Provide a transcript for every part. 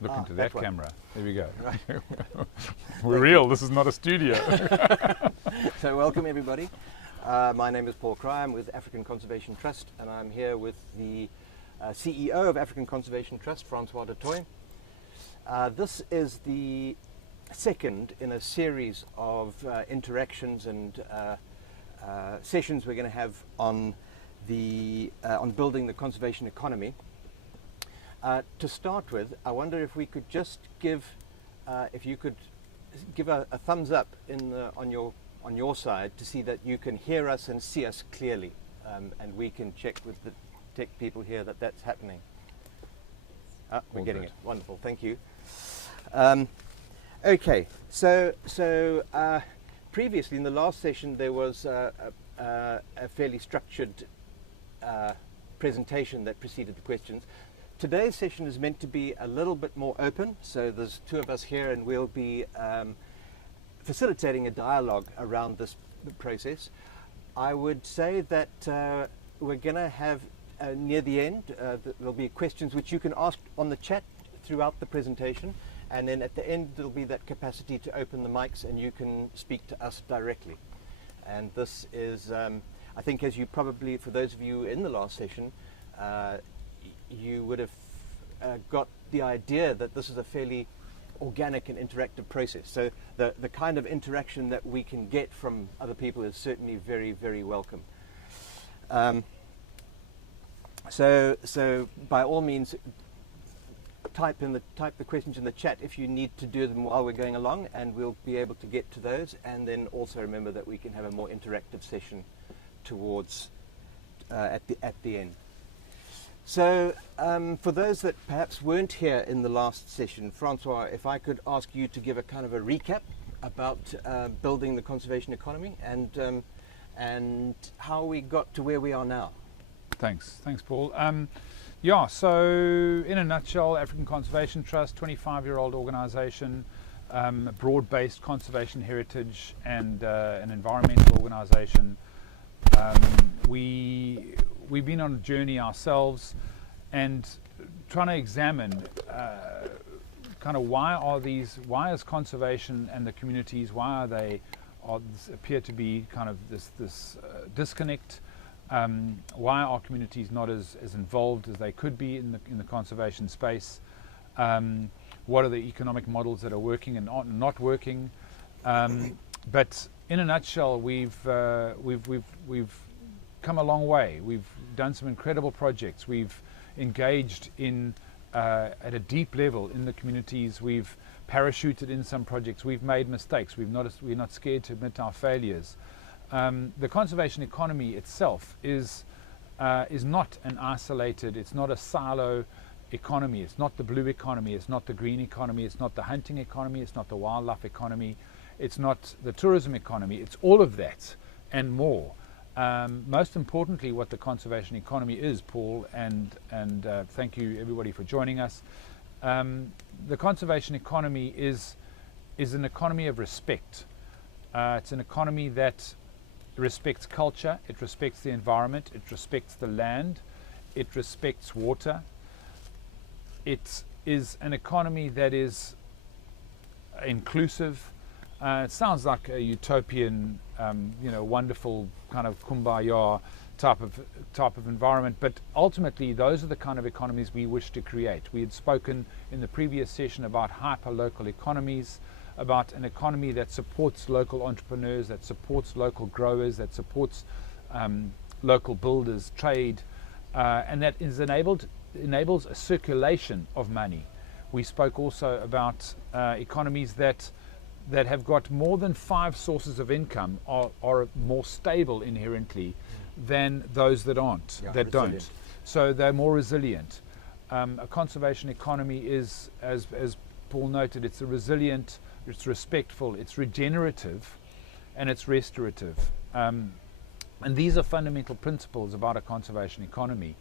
Look into that one. camera. There we go. Right. We're real. This is not a studio. So welcome everybody. My name is Paul Cry. I'm with African Conservation Trust, and I'm here with the CEO of African Conservation Trust, Francois de Toit. This is the second in a series of interactions and sessions we're going to have on building the conservation economy. To start with, I wonder if we could just if you could give a thumbs up on your side to see that you can hear us and see us clearly, and we can check with the tech people here that that's happening. We're getting it. Wonderful, thank you. Okay, so previously in the last session there was a fairly structured presentation that preceded the questions. Today's session is meant to be a little bit more open, so there's two of us here and we'll be facilitating a dialogue around this process. I would say that we're going to have, near the end, there'll be questions which you can ask on the chat throughout the presentation, and then at the end there'll be that capacity to open the mics and you can speak to us directly. And this is, I think, as you probably, for those of you in the last session, you would have got the idea that this is a fairly organic and interactive process. So the kind of interaction that we can get from other people is certainly very, very welcome. So by all means, type the questions in the chat if you need to do them while we're going along, and we'll be able to get to those. And then also remember that we can have a more interactive session towards at the end. So for those that perhaps weren't here in the last session, Francois, if I could ask you to give a kind of a recap about building the conservation economy and how we got to where we are now. Thanks, Paul. So in a nutshell, African Conservation Trust, 25-year-old organisation, broad-based conservation heritage and an environmental organisation. We've been on a journey ourselves and trying to examine kind of why is conservation and the communities, appear to be kind of this disconnect. Why are communities not as involved as they could be in the conservation space? What are the economic models that are working and not working? But in a nutshell, we've come a long way. We've done some incredible projects. We've engaged at a deep level in the communities. We've parachuted in some projects. We've made mistakes. We're not scared to admit our failures. The conservation economy itself is not an isolated, it's not a silo economy. It's not the blue economy, it's not the green economy, it's not the hunting economy, it's not the wildlife economy, it's not the tourism economy. It's all of that and more. Most importantly, what the conservation economy is, Paul, and thank you everybody for joining us. The conservation economy is an economy of respect. It's an economy that respects culture, it respects the environment, it respects the land, it respects water. It is an economy that is inclusive. It sounds like a utopian, wonderful kind of kumbaya type of environment, but ultimately those are the kind of economies we wish to create. We had spoken in the previous session about hyper-local economies, about an economy that supports local entrepreneurs, that supports local growers, that supports local builders, trade, and that enables a circulation of money. We spoke also about economies that have got more than 5 sources of income are more stable inherently than those that aren't, that resilient. don't. So they're more resilient. A conservation economy is, as Paul noted, it's a resilient, it's respectful, it's regenerative, and it's restorative. And these are fundamental principles about a conservation economy.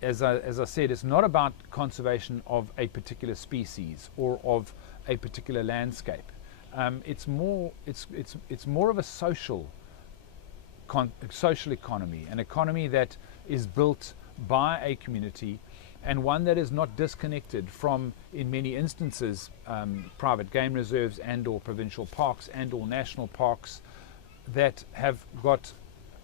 As I said, it's not about conservation of a particular species or of a particular landscape. It's more of a social economy, an economy that is built by a community and one that is not disconnected from, in many instances, private game reserves and or provincial parks and or national parks that have got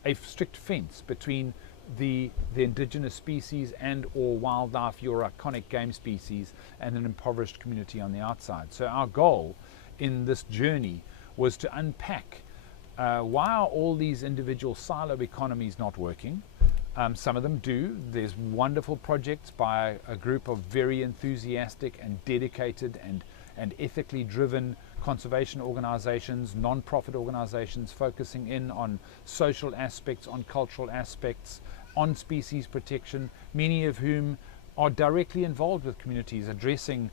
a strict fence between the indigenous species and or wildlife, your iconic game species, and an impoverished community on the outside. So our goal in this journey was to unpack why are all these individual silo economies not working. Some of them do. There's wonderful projects by a group of very enthusiastic and dedicated and ethically driven conservation organizations, non-profit organizations focusing in on social aspects, on cultural aspects, on species protection, many of whom are directly involved with communities, addressing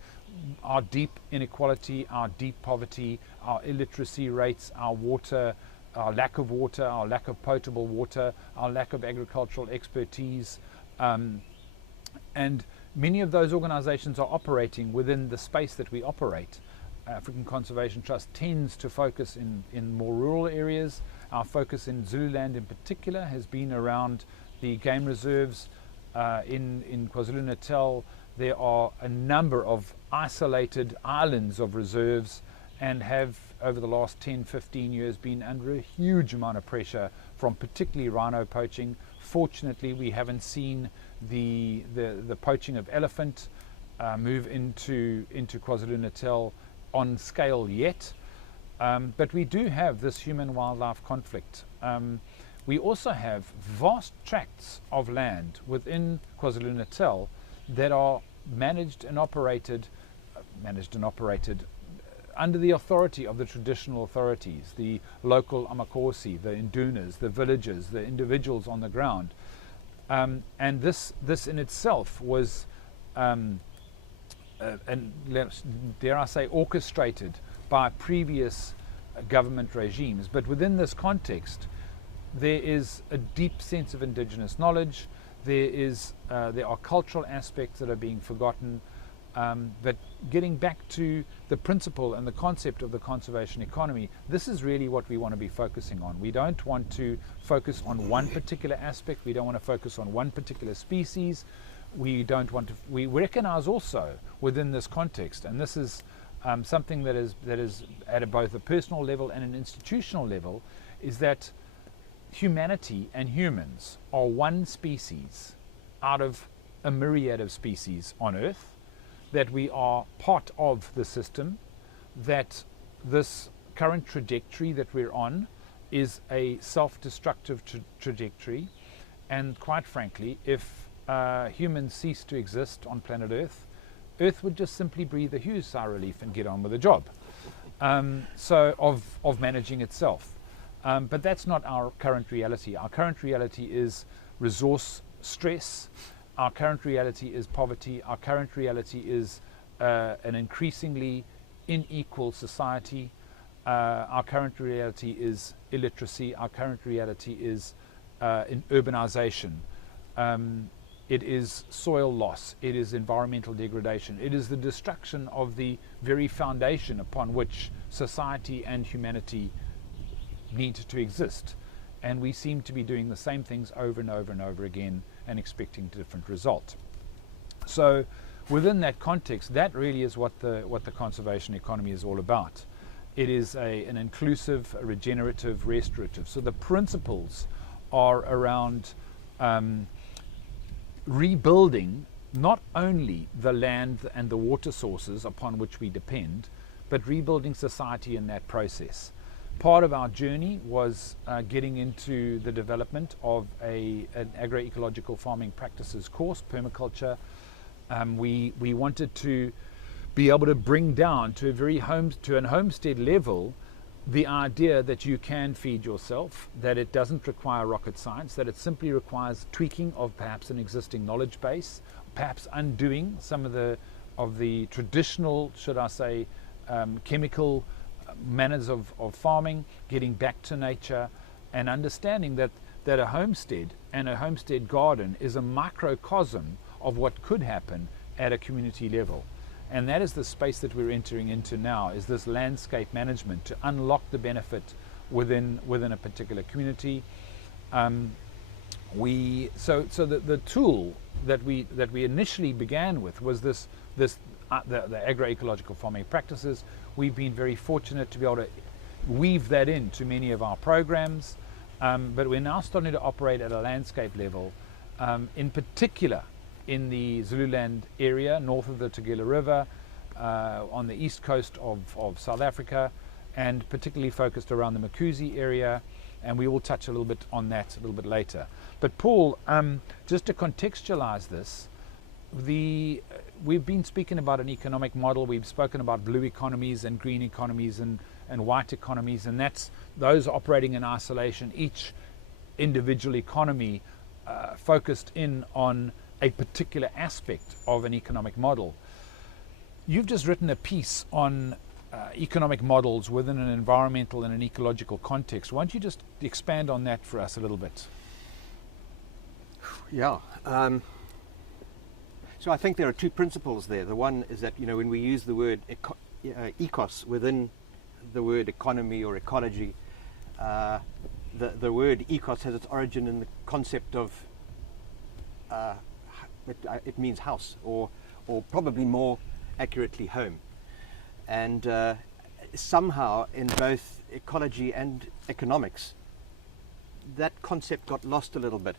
our deep inequality, our deep poverty, our illiteracy rates, our water, our lack of water, our lack of potable water, our lack of agricultural expertise. And many of those organizations are operating within the space that we operate. African Conservation Trust tends to focus in more rural areas. Our focus in Zululand in particular has been around the game reserves. In KwaZulu-Natal, there are a number of isolated islands of reserves and have, over the last 10, 15 years, been under a huge amount of pressure from particularly rhino poaching. Fortunately, we haven't seen the poaching of elephant move into KwaZulu-Natal on scale yet, but we do have this human-wildlife conflict. We also have vast tracts of land within KwaZulu-Natal that are managed and operated under the authority of the traditional authorities, the local Amakosi, the Indunas, the villagers, the individuals on the ground. And this in itself was, and dare I say, orchestrated by previous government regimes. But within this context, there is a deep sense of indigenous knowledge. There are cultural aspects that are being forgotten. But getting back to the principle and the concept of the conservation economy, this is really what we want to be focusing on. We don't want to focus on one particular aspect. We don't want to focus on one particular species. We recognize also within this context, and this is something that is at both a personal level and an institutional level, is that humanity and humans are one species out of a myriad of species on Earth, that we are part of the system, that this current trajectory that we're on is a self-destructive trajectory, and quite frankly, if humans cease to exist on planet Earth, Earth would just simply breathe a huge sigh of relief and get on with the job. So of managing itself. But that's not our current reality. Our current reality is resource stress. Our current reality is poverty. Our current reality is an increasingly unequal society. Our current reality is illiteracy. Our current reality is in urbanization. It is soil loss. It is environmental degradation. It is the destruction of the very foundation upon which society and humanity need to exist. And we seem to be doing the same things over and over and over again and expecting a different result. So within that context, that really is what the conservation economy is all about. It is an inclusive, regenerative, restorative. So the principles are around rebuilding not only the land and the water sources upon which we depend, but rebuilding society in that process. Part of our journey was getting into the development of an agroecological farming practices course, permaculture. We wanted to be able to bring down to an homestead level the idea that you can feed yourself, that it doesn't require rocket science, that it simply requires tweaking of perhaps an existing knowledge base, perhaps undoing some of the traditional, should I say, chemical manners of farming, getting back to nature, and understanding that a homestead and a homestead garden is a microcosm of what could happen at a community level. And that is the space that we're entering into now, is this landscape management to unlock the benefit within a particular community. the tool that we initially began with was the agroecological farming practices. We've been very fortunate to be able to weave that into many of our programs, but we're now starting to operate at a landscape level, in particular in the Zululand area, north of the Tugela River, on the east coast of South Africa, and particularly focused around the Makuzi area, and we will touch a little bit on that a little bit later. But Paul, just to contextualize this, we've been speaking about an economic model. We've spoken about blue economies and green economies and white economies, and those operating in isolation, each individual economy focused in on a particular aspect of an economic model. You've just written a piece on economic models within an environmental and an ecological context. Why don't you just expand on that for us a little bit? Yeah. So I think there are two principles there. The one is that, when we use the word ecos within the word economy or ecology, the word ecos has its origin in the concept of it means house, or probably more accurately home. And somehow in both ecology and economics, that concept got lost a little bit.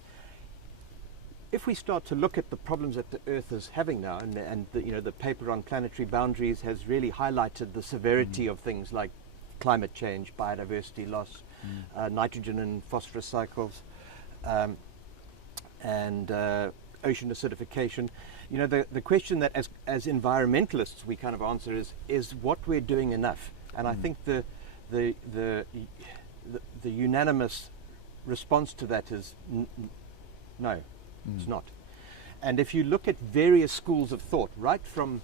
If we start to look at the problems that the Earth is having now, and the paper on planetary boundaries has really highlighted the severity of things like climate change, biodiversity loss, nitrogen and phosphorus cycles, and ocean acidification. The question that as environmentalists we kind of answer is what we're doing enough? And I think the unanimous response to that is no. It's not. And if you look at various schools of thought, right from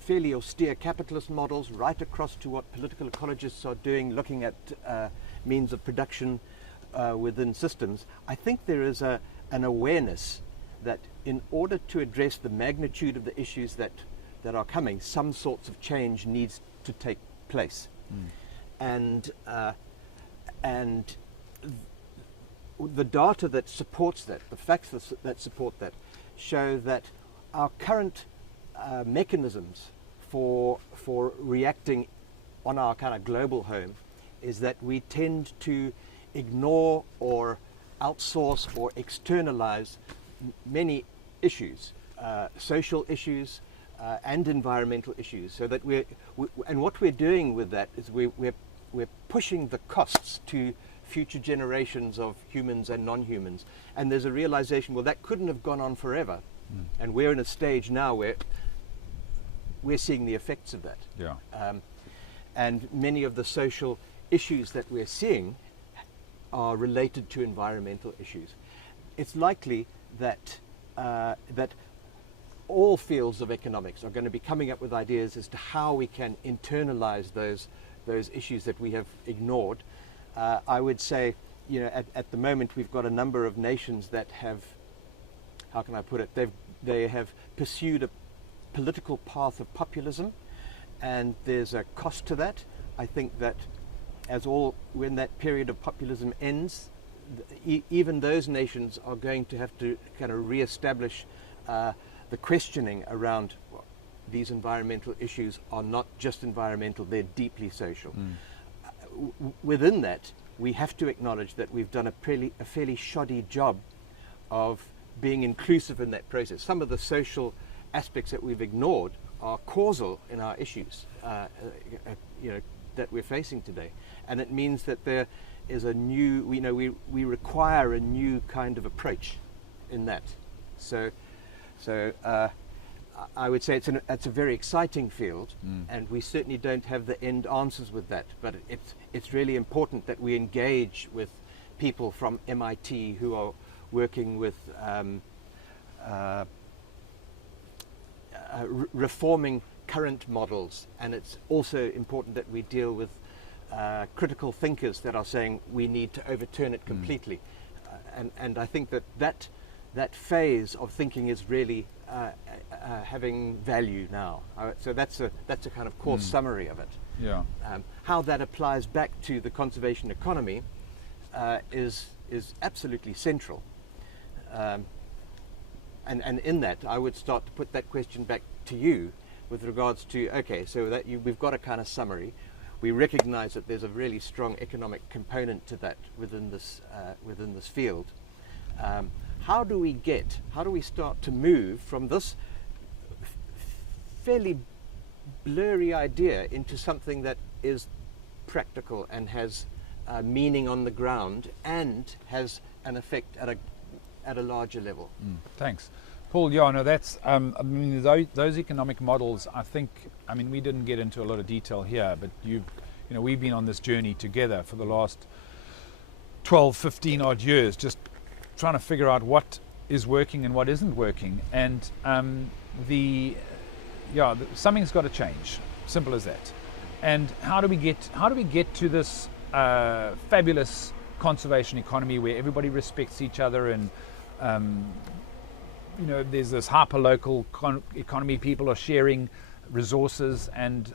fairly austere capitalist models, right across to what political ecologists are doing, looking at means of production within systems, I think there is an awareness that in order to address the magnitude of the issues that are coming, some sorts of change needs to take place. And the data that supports that, the facts that support that, show that our current mechanisms for reacting on our kind of global home is that we tend to ignore or outsource or externalize many issues, social issues and environmental issues, so that and what we're doing with that is we're pushing the costs to future generations of humans and non-humans, and there's a realization, well, that couldn't have gone on forever, and we're in a stage now where we're seeing the effects of that. And many of the social issues that we're seeing are related to environmental issues. It's likely that that all fields of economics are going to be coming up with ideas as to how we can internalize those issues that we have ignored. I would say, at the moment we've got a number of nations that have, how can I put it, they have pursued a political path of populism, and there's a cost to that. I think that when that period of populism ends, even those nations are going to have to kind of re-establish the questioning around these environmental issues are not just environmental, they're deeply social. Within that, we have to acknowledge that we've done a fairly shoddy job of being inclusive in that process. Some of the social aspects that we've ignored are causal in our issues that we're facing today, and it means that there is a new, we require a new kind of approach in that. So I would say it's a very exciting field, and we certainly don't have the end answers with that. But it's really important that we engage with people from MIT who are working with reforming current models, and it's also important that we deal with critical thinkers that are saying we need to overturn it completely. And I think that phase of thinking is really having value now. So that's a kind of coarse summary of it. Yeah. How that applies back to the conservation economy is is absolutely central. And in that, I would start to put that question back to you with regards to, okay, so that we've got a kind of summary. We recognize that there's a really strong economic component to that within this field. How do we start to move from this fairly blurry idea into something that is practical and has meaning on the ground and has an effect at a larger level? Thanks, Paul. Yeah, no, that's I mean, those economic models. I mean, we didn't get into a lot of detail here, but we've been on this journey together for the last 12, 15 odd years, just trying to figure out what is working and what isn't working, and something's got to change. Simple as that. And how do we get to this fabulous conservation economy where everybody respects each other and there's this hyper-local economy. People are sharing resources and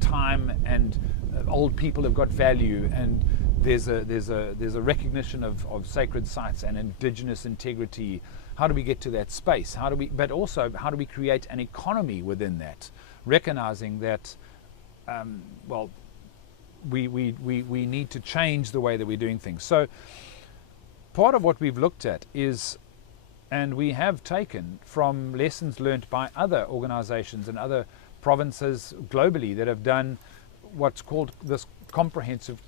time, and old people have got value, and there's a recognition of sacred sites and indigenous integrity. How do we get to that space? But also, how do we create an economy within that, recognizing that we need to change the way that we're doing things. So part of what we've looked at is, and we have taken from lessons learned by other organizations and other provinces globally that have done what's called this comprehensive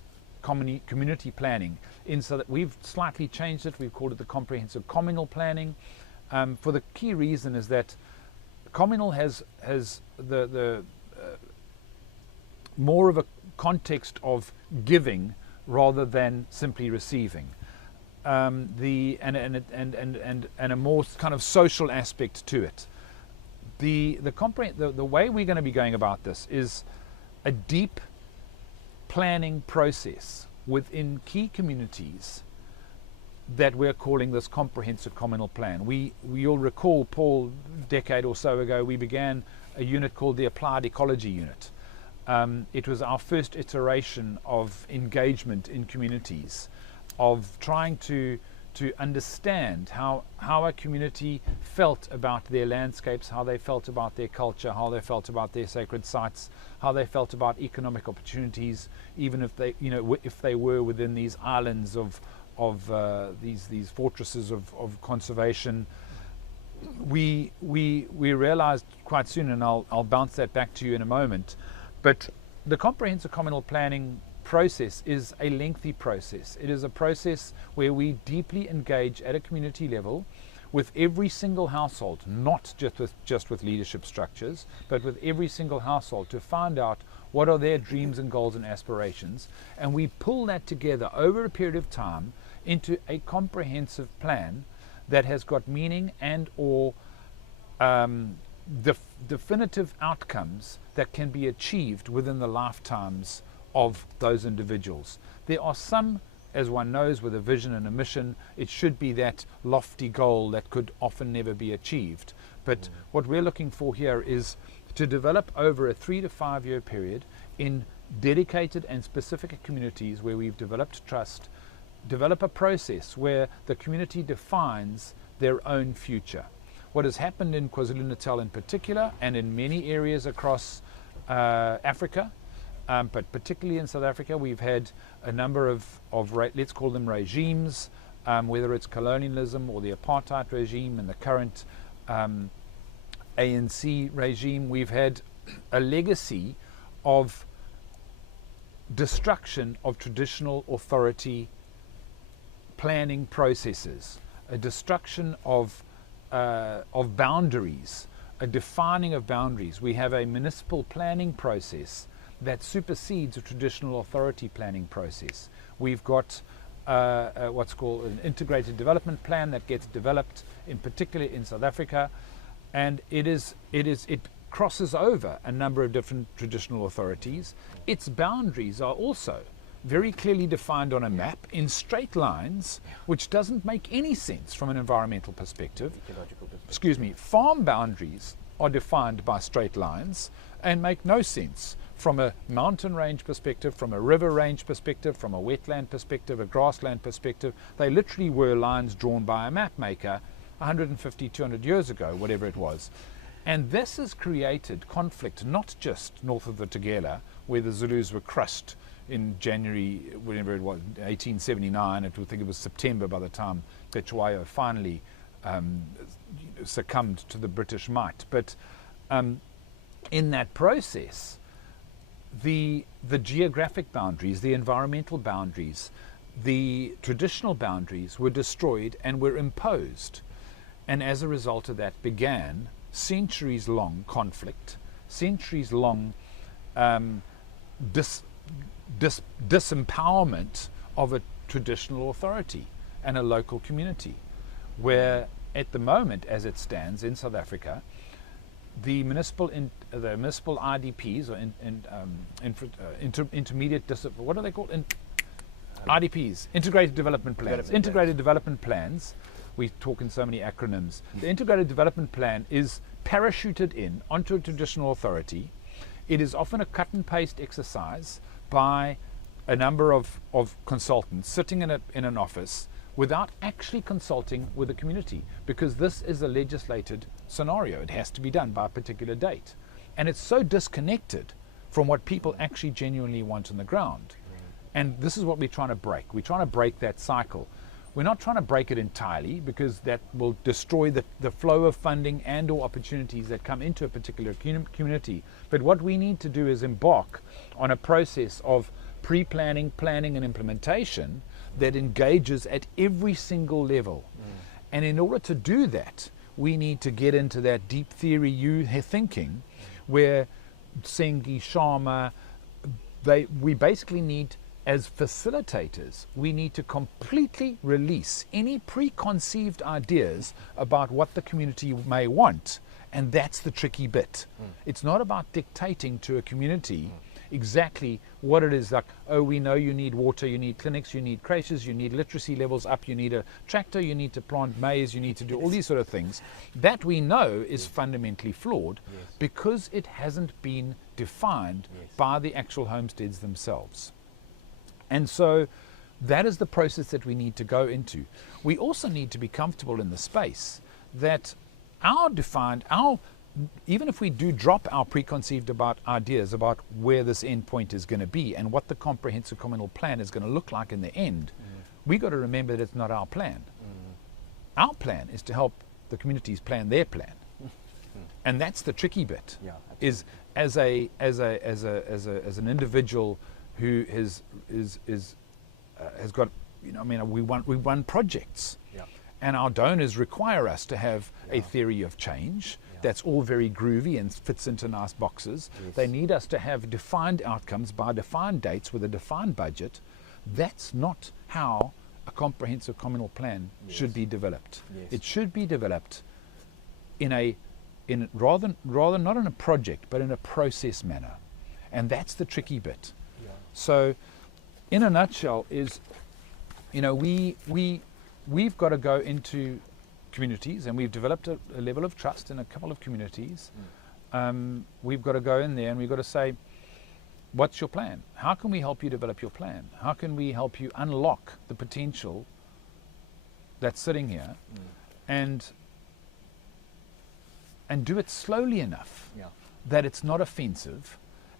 community planning. So that we've slightly changed it. We've called it the comprehensive communal planning. For the key reason is that communal has the more of a context of giving rather than simply receiving. And a more kind of social aspect to it. The way we're going to be going about this is a deep planning process within key communities that we're calling this comprehensive communal plan. You'll recall, Paul, a decade or so ago, we began a unit called the Applied Ecology Unit. It was our first iteration of engagement in communities, of trying to understand how a community felt about their landscapes, how they felt about their culture, how they felt about their sacred sites, how they felt about economic opportunities, even if they were within these islands of these fortresses of conservation. We realized quite soon, and I'll bounce that back to you in a moment, but the comprehensive communal planning process is a lengthy process. It is a process where we deeply engage at a community level with every single household, not just with leadership structures, but with every single household, to find out what are their dreams and goals and aspirations, and we pull that together over a period of time into a comprehensive plan that has got meaning and or definitive outcomes that can be achieved within the lifetimes of those individuals. There are some, as one knows, with a vision and a mission, it should be that lofty goal that could often never be achieved. But what we're looking for here is to develop over a 3 to 5 year period in dedicated and specific communities where we've developed trust, develop a process where the community defines their own future. What has happened in KwaZulu-Natal in particular, and in many areas across Africa, but particularly in South Africa, we've had a number of let's call them regimes, whether it's colonialism or the apartheid regime and the current ANC regime. We've had a legacy of destruction of traditional authority planning processes, a destruction of boundaries, a defining of boundaries. We have a municipal planning process that supersedes a traditional authority planning process. We've got what's called an integrated development plan that gets developed, in particular in South Africa, and it crosses over a number of different traditional authorities. Its boundaries are also very clearly defined on a map in straight lines, which doesn't make any sense from an environmental perspective. Farm boundaries are defined by straight lines and make no sense from a mountain range perspective, from a river range perspective, from a wetland perspective, a grassland perspective. They literally were lines drawn by a map maker 150, 200 years ago, whatever it was. And this has created conflict, not just north of the Tugela, where the Zulus were crushed in January, whenever it was, 1879. I think it was September by the time Toit finally succumbed to the British might. But in that process, the geographic boundaries, the environmental boundaries, the traditional boundaries were destroyed and were imposed. And as a result of that began centuries-long conflict, centuries-long disempowerment of a traditional authority and a local community, where at the moment, as it stands in South Africa, the municipal IDPs, or intermediate, what are they called? IDPs, integrated development plans. Integrated development plans. We talk in so many acronyms. The integrated development plan is parachuted in onto a traditional authority. It is often a cut and paste exercise by a number of consultants sitting in an office without actually consulting with the community, because this is a legislated scenario. It has to be done by a particular date. And it's so disconnected from what people actually genuinely want on the ground. And this is what we're trying to break. We're trying to break that cycle. We're not trying to break it entirely, because that will destroy the flow of funding and or opportunities that come into a particular community. But what we need to do is embark on a process of pre-planning, planning and implementation that engages at every single level. And in order to do that, we need to get into that deep theory thinking where Sengi, Sharma, we basically need, as facilitators, we need to completely release any preconceived ideas about what the community may want. And that's the tricky bit. It's not about dictating to a community exactly what it is. Like, oh, we know you need water, you need clinics, you need creches, you need literacy levels up, you need a tractor, you need to plant maize, you need to do all these sort of things. That we know is fundamentally flawed because it hasn't been defined by the actual homesteads themselves. And so that is the process that we need to go into. We also need to be comfortable in the space that even if we do drop our preconceived ideas about where this end point is going to be and what the comprehensive communal plan is going to look like in the end, we got to remember that it's not our plan. Our plan is to help the communities plan their plan. And that's the tricky bit, is as an individual who has got, we run projects, and our donors require us to have a theory of change that's all very groovy and fits into nice boxes. They need us to have defined outcomes by defined dates with a defined budget. That's not how a comprehensive communal plan should be developed. It should be developed rather not in a project, but in a process manner, and that's the tricky bit. So, in a nutshell, is we've got to go into communities, and we've developed a level of trust in a couple of communities. We've got to go in there and we've got to say, what's your plan? How can we help you develop your plan? How can we help you unlock the potential that's sitting here, and do it slowly enough that it's not offensive,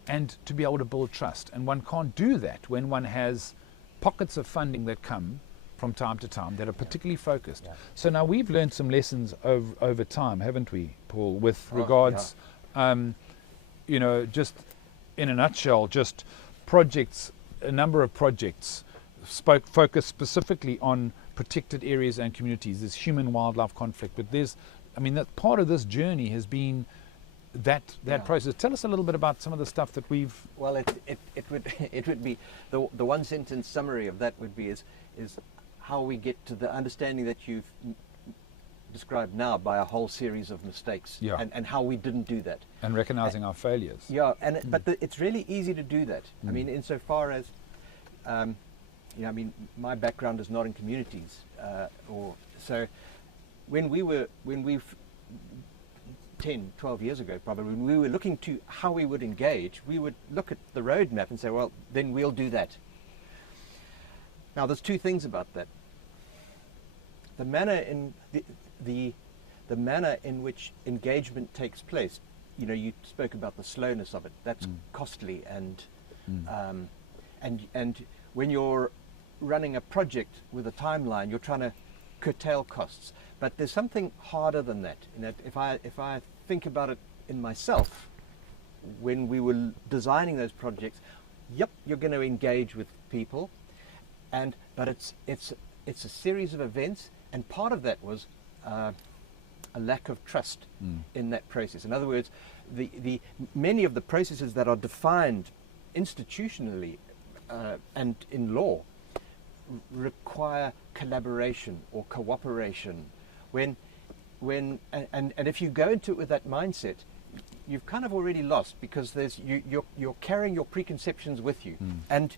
and to be able to build trust. And one can't do that when one has pockets of funding that come from time to time that are particularly focused. So now we've learned some lessons over time, haven't we, Paul, with regards, just in a nutshell, just projects, a number of projects focus specifically on protected areas and communities. There's human-wildlife conflict, but that part of this journey has been that process. Tell us a little bit about some of the stuff that we've... Well, it would be, the one sentence summary of that would be is how we get to the understanding that you've described now by a whole series of mistakes, and how we didn't do that. And recognizing our failures. But it's really easy to do that. I mean, insofar as, my background is not in communities, so when we've 10, 12 years ago probably, when we were looking to how we would engage, we would look at the roadmap and say, well, then we'll do that. Now, there's two things about that. The manner in the manner in which engagement takes place, you know, you spoke about the slowness of it. That's costly, and when you're running a project with a timeline, you're trying to curtail costs. But there's something harder than that. In that, if I think about it in myself, when we were designing those projects, yep, you're going to engage with people, but it's a series of events, and part of that was a lack of trust in that process. In other words, the many of the processes that are defined institutionally and in law require collaboration or cooperation. And if you go into it with that mindset, you've kind of already lost, because you're carrying your preconceptions with you, and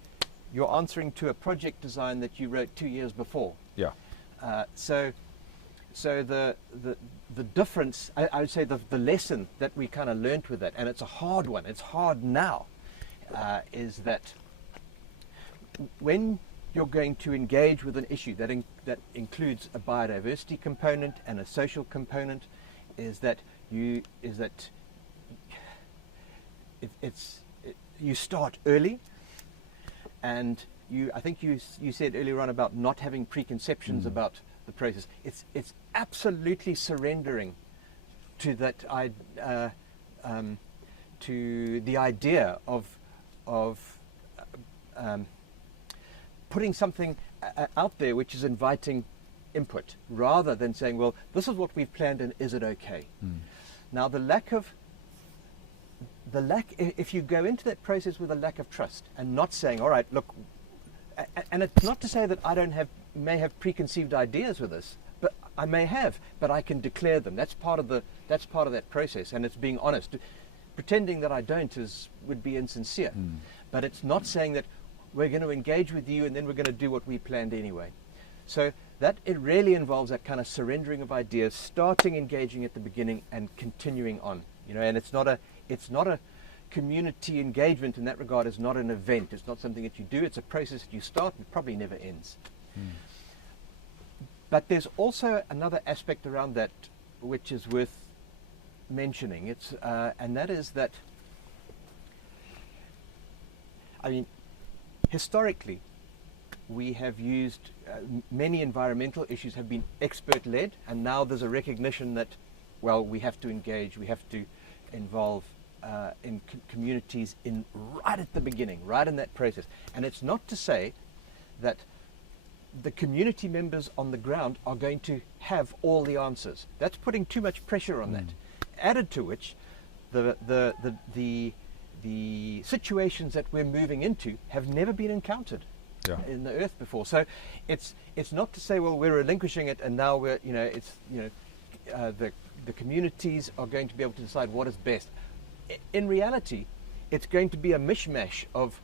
you're answering to a project design that you wrote 2 years before. Yeah. So the difference, I would say, the lesson that we kind of learnt with that, and it's a hard one, it's hard now, is that when you're going to engage with an issue that includes a biodiversity component and a social component, you start early, and I think you said earlier on about not having preconceptions about the process. It's absolutely surrendering to that to the idea of putting something out there which is inviting input, rather than saying, well, this is what we've planned and is it okay? Now, if you go into that process with a lack of trust and not saying, all right, look, and it's not to say that I may have preconceived ideas with this, but I may have, but I can declare them. That's part of that process, and it's being honest. Pretending that I don't would be insincere, but it's not saying that we're going to engage with you and then we're going to do what we planned anyway. So that it really involves that kind of surrendering of ideas, starting engaging at the beginning and continuing on. You know, and it's not a community engagement in that regard. Is not an event. It's not something that you do. It's a process that you start and probably never ends. But there's also another aspect around that which is worth mentioning. And that is that, I mean, historically, we have used many environmental issues have been expert-led, and now there's a recognition that, well, we have to engage, we have to involve in communities right at the beginning, right in that process. And it's not to say that the community members on the ground are going to have all the answers. That's putting too much pressure on that. Added to which, the situations that we're moving into have never been encountered in the earth before. So it's not to say, well, we're relinquishing it and now we're, the communities are going to be able to decide what is best. In reality, it's going to be a mishmash of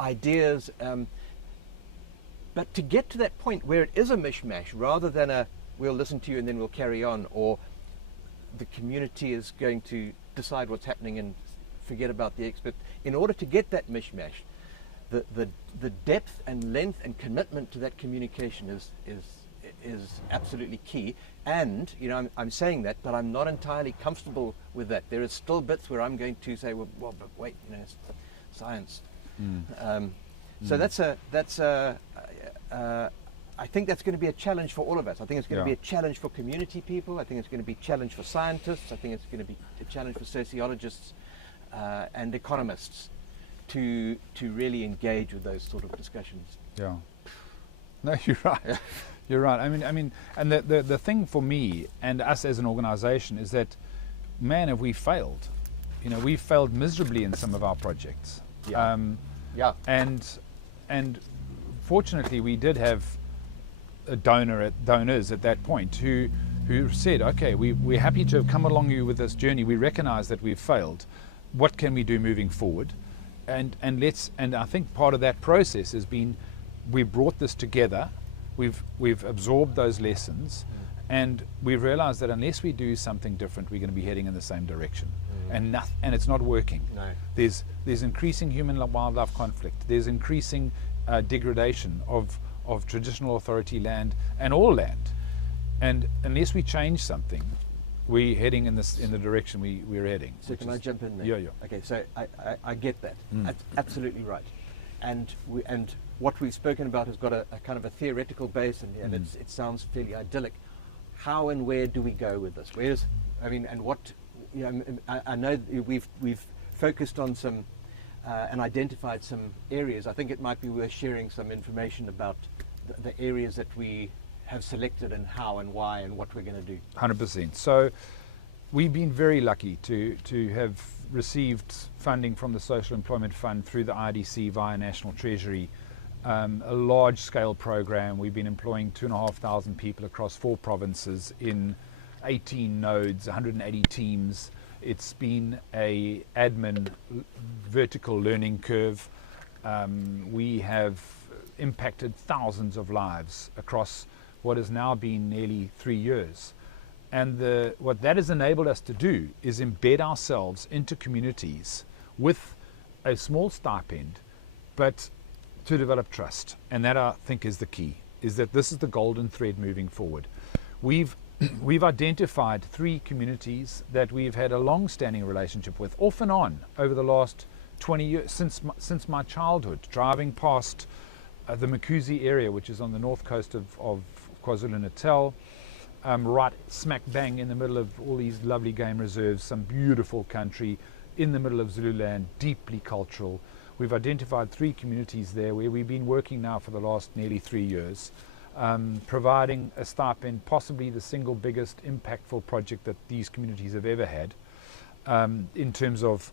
ideas, but to get to that point where it is a mishmash, rather than we'll listen to you and then we'll carry on, or the community is going to decide what's happening and forget about the expert. In order to get that mishmash, the depth and length and commitment to that communication is absolutely key. And I'm saying that, but I'm not entirely comfortable with that. There are still bits where I'm going to say, well, but wait, it's science. So I think that's going to be a challenge for all of us. I think it's going to be a challenge for community people. I think it's going to be a challenge for scientists. I think it's going to be a challenge for sociologists and economists to really engage with those sort of discussions. Yeah. No, you're right. Yeah. You're right. I mean, and the thing for me and us as an organisation is that, man, have we failed? We've failed miserably in some of our projects. Yeah. And fortunately, we did have donors at that point who said, okay, we're happy to have come along you with this journey. We recognise that we've failed. What can we do moving forward? And I think part of that process has been, we brought this together. We've absorbed those lessons, And we've realized that unless we do something different, we're going to be heading in the same direction. And it's not working. No. There's increasing human-wildlife conflict. There's increasing degradation of traditional authority land and all land. And unless we change something, we're heading in the direction we're heading. So can I jump in there? Yeah. Okay, so I get that. That's absolutely right. And what we've spoken about has got a kind of a theoretical base, and it sounds fairly idyllic. How and where do we go with this? I know we've focused on some and identified some areas. I think it might be worth sharing some information about the areas that we have selected and how and why and what we're going to do. 100%. So we've been very lucky to have received funding from the Social Employment Fund through the IDC via National Treasury, a large-scale program. We've been employing 2,500 people across 4 provinces in 18 nodes, 180 teams. It's been a admin vertical learning curve. We have impacted thousands of lives across what has now been nearly 3 years. And what that has enabled us to do is embed ourselves into communities with a small stipend, but to develop trust. And that, I think, is the key, is that this is the golden thread moving forward. We've identified 3 communities that we've had a long-standing relationship with, off and on, over the last 20 years, since my childhood, driving past the Makuzi area, which is on the north coast of KwaZulu-Natal, right smack bang in the middle of all these lovely game reserves, some beautiful country in the middle of Zululand, deeply cultural. We've identified 3 communities there where we've been working now for the last nearly 3 years, providing a stipend, possibly the single biggest impactful project that these communities have ever had, in terms of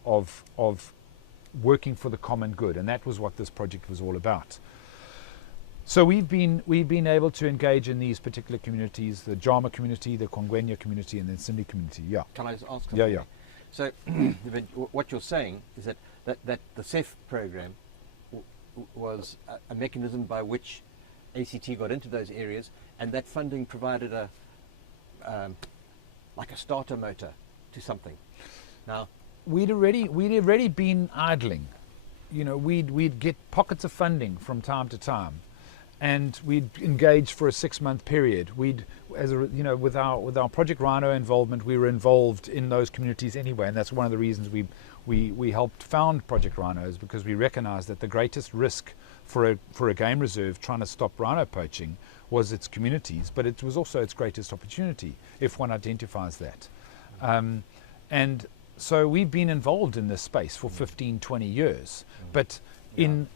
working for the common good. And that was what this project was all about. So we've been able to engage in these particular communities: the Jama community, the Kwangwenya community, and the Nsindi community. Yeah. Can I just ask something? Yeah. So what you're saying is that the CEF program was a mechanism by which ACT got into those areas, and that funding provided like a starter motor to something. Now, we'd already been idling. You know, we'd get pockets of funding from time to time, and we'd engage for a 6-month period. With our Project Rhino involvement, we were involved in those communities anyway, and that's one of the reasons we helped found Project Rhinos, because we recognized that the greatest risk for a game reserve trying to stop rhino poaching was its communities, but it was also its greatest opportunity if one identifies that. And so we've been involved in this space for 15, 20 years, but in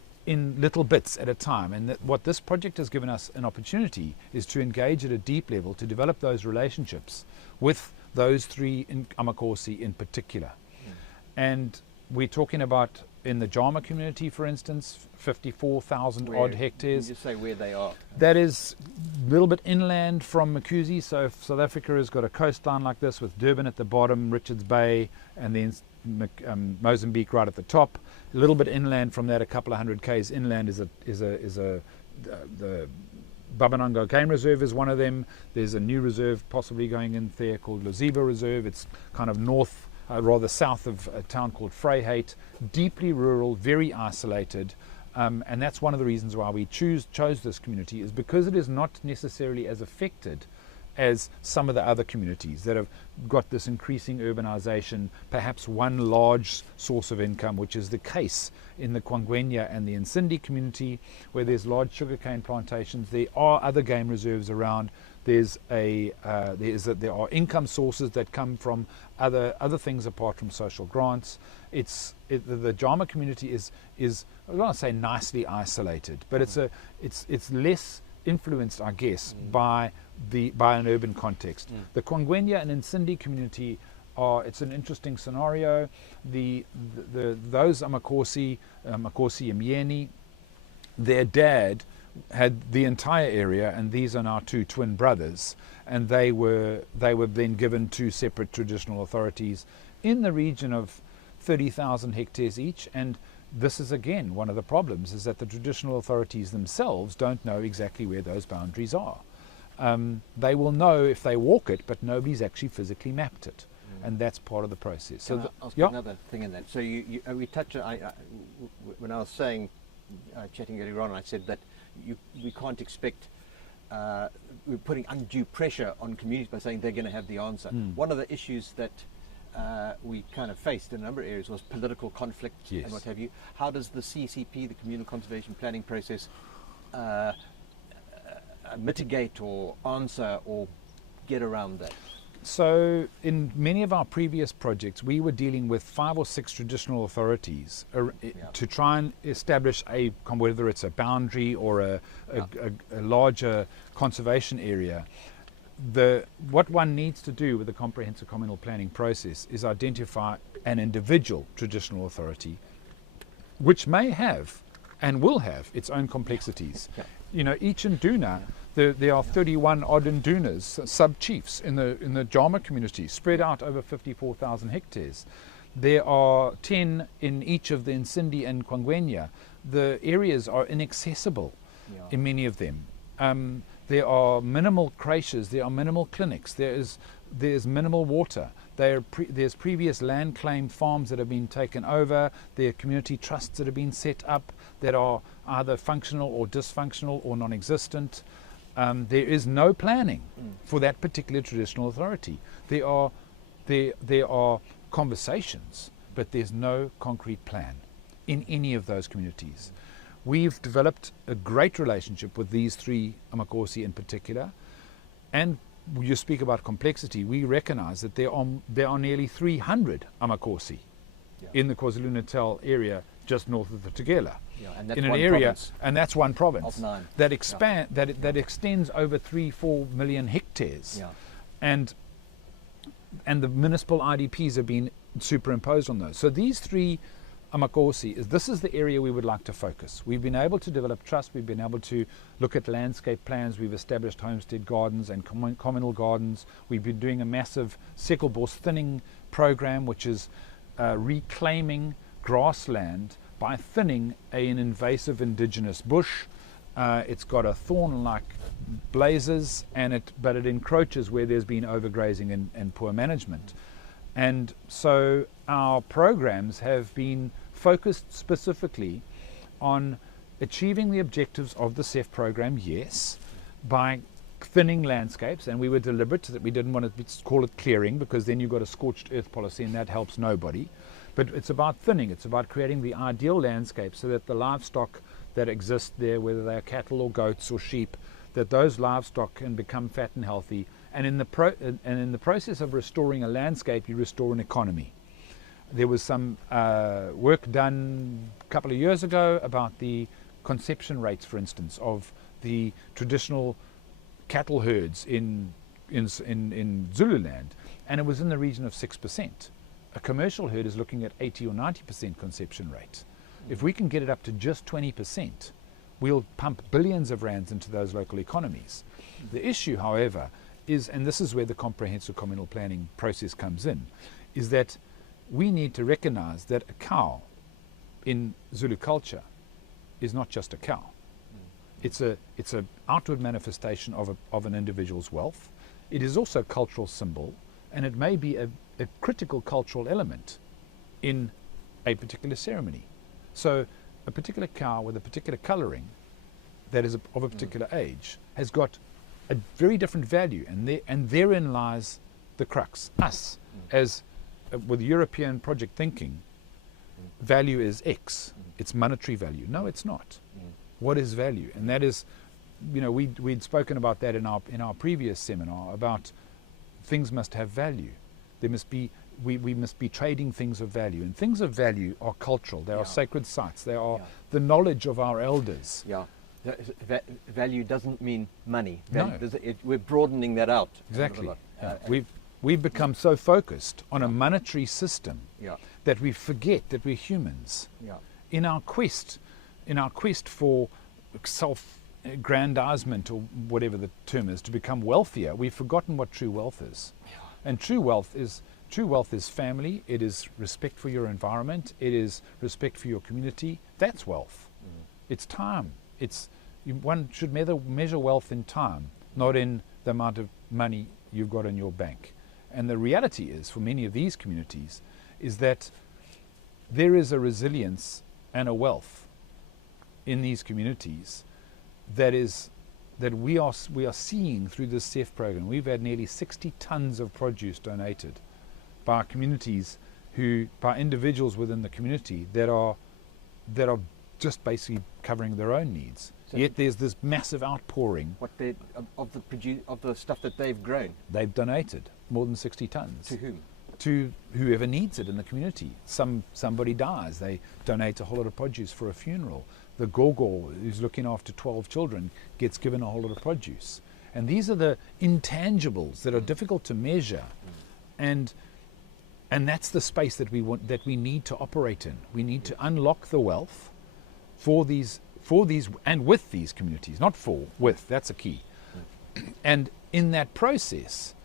little bits at a time. And what this project has given us an opportunity is to engage at a deep level, to develop those relationships with those 3 in Amakosi in particular. And we're talking about, in the Jama community, for instance, 54,000 odd hectares. Can you just say where they are? That is a little bit inland from Makuzi. So if South Africa has got a coastline like this, with Durban at the bottom, Richards Bay, and then Mozambique right at the top. A little bit inland from that, a couple of 100 k's inland, is the Babanango Game Reserve is one of them. There's a new reserve possibly going in there called Loziba Reserve. It's kind of south of a town called Vryheid, deeply rural, very isolated, and that's one of the reasons why we chose this community, is because it is not necessarily as affected as some of the other communities that have got this increasing urbanization, perhaps one large source of income, which is the case in the Kwangwenya and the Nsindi community, where there's large sugarcane plantations. There are other game reserves around. There are income sources that come from other things apart from social grants. The Jama community is I don't want to say nicely isolated, but it's less influenced, I guess, by an urban context. The Kwangwenya and Nsindi community it's an interesting scenario. Those Amakosi Myeni, their dad had the entire area, and these are now 2 twin brothers, and they were then given 2 separate traditional authorities in the region of 30,000 hectares each. And this is again one of the problems, is that the traditional authorities themselves don't know exactly where those boundaries are. they will know if they walk it, but nobody's actually physically mapped it. And that's part of the process. Can So I ask another thing in that? So we touched on, when I was saying, chatting earlier on, I said that we can't expect, we're putting undue pressure on communities by saying they're going to have the answer. One of the issues that we kind of faced in a number of areas was political conflict and what have you. How does the CCP, the Communal Conservation Planning process, mitigate or answer or get around that? So in many of our previous projects, we were dealing with 5 or 6 traditional authorities to try and establish whether it's a boundary or a larger conservation area. What one needs to do with the comprehensive communal planning process is identify an individual traditional authority, which may have and will have its own complexities. You know, each Nduna, there are 31 odd Ndunas, sub-chiefs in the Jama community, spread out over 54,000 hectares. There are 10 in each of the Nsindi and Kwangwenya. The areas are inaccessible in many of them. There are minimal creches, there are minimal clinics, there's minimal water. There's previous land claim farms that have been taken over, there are community trusts that have been set up that are either functional or dysfunctional or non-existent. There is no planning for that particular traditional authority. There are conversations, but there's no concrete plan in any of those communities. We've developed a great relationship with these 3 Amakosi in particular, and you speak about complexity. We recognize that there are nearly 300 Amakosi in the KwaZulu-Natal area just north of the Tugela. And that's in an one area, province and that's one province of 9 that extends over 3-4 million hectares, and the municipal IDPs have been superimposed on those. So these 3 Amakosi, this is the area we would like to focus. We've been able to develop trust, we've been able to look at landscape plans, we've established homestead gardens and communal gardens. We've been doing a massive Sekkelbos thinning program, which is reclaiming grassland by thinning an invasive indigenous bush. It's got a thorn-like blazes, but it encroaches where there's been overgrazing and poor management. And so our programs have been focused specifically on achieving the objectives of the CEF program, yes, by thinning landscapes, and we were deliberate that we didn't want to call it clearing, because then you've got a scorched earth policy and that helps nobody. But it's about thinning, it's about creating the ideal landscape so that the livestock that exist there, whether they are cattle or goats or sheep, that those livestock can become fat and healthy. And in the process of restoring a landscape, you restore an economy. There was some work done a couple of years ago about the conception rates, for instance, of the traditional cattle herds in Zululand, and it was in the region of 6%. A commercial herd is looking at 80 or 90% conception rate. If we can get it up to just 20%, we'll pump billions of rands into those local economies. The issue, however, is, and this is where the comprehensive communal planning process comes in, is that we need to recognize that a cow in Zulu culture is not just a cow. It's a outward manifestation of an individual's wealth. It is also a cultural symbol, and it may be a critical cultural element in a particular ceremony. So a particular cow with a particular colouring that is of a particular age has got a very different value, and therein lies the crux. Us, as with European project thinking, value is X. It's monetary value. No, it's not. What is value? And that is, we'd spoken about that in our previous seminar, about things must have value. There must be, we must be trading things of value, and things of value are cultural. They are sacred sites. They are the knowledge of our elders. Value doesn't mean money. No. We're broadening that out. Exactly. We've become so focused on a monetary system that we forget that we're humans. In our quest for self-aggrandizement, or whatever the term is, to become wealthier, we've forgotten what true wealth is. And true wealth is family. It is respect for your environment. It is respect for your community. That's wealth. It's time. One should measure wealth in time, not in the amount of money you've got in your bank. And the reality is, for many of these communities, is that there is a resilience and a wealth in these communities that we are seeing through this SEF program. We've had nearly 60 tons of produce donated by communities by individuals within the community that are just basically covering their own needs. So yet there's this massive outpouring. Of the stuff that they've grown. They've donated more than 60 tons. To whom? To whoever needs it in the community. Somebody dies, they donate a whole lot of produce for a funeral. The gogo who's looking after 12 children gets given a whole lot of produce. And these are the intangibles that are difficult to measure. And that's the space that we need to operate in. We need to unlock the wealth for these and with these communities, not with, that's a key. And in that process,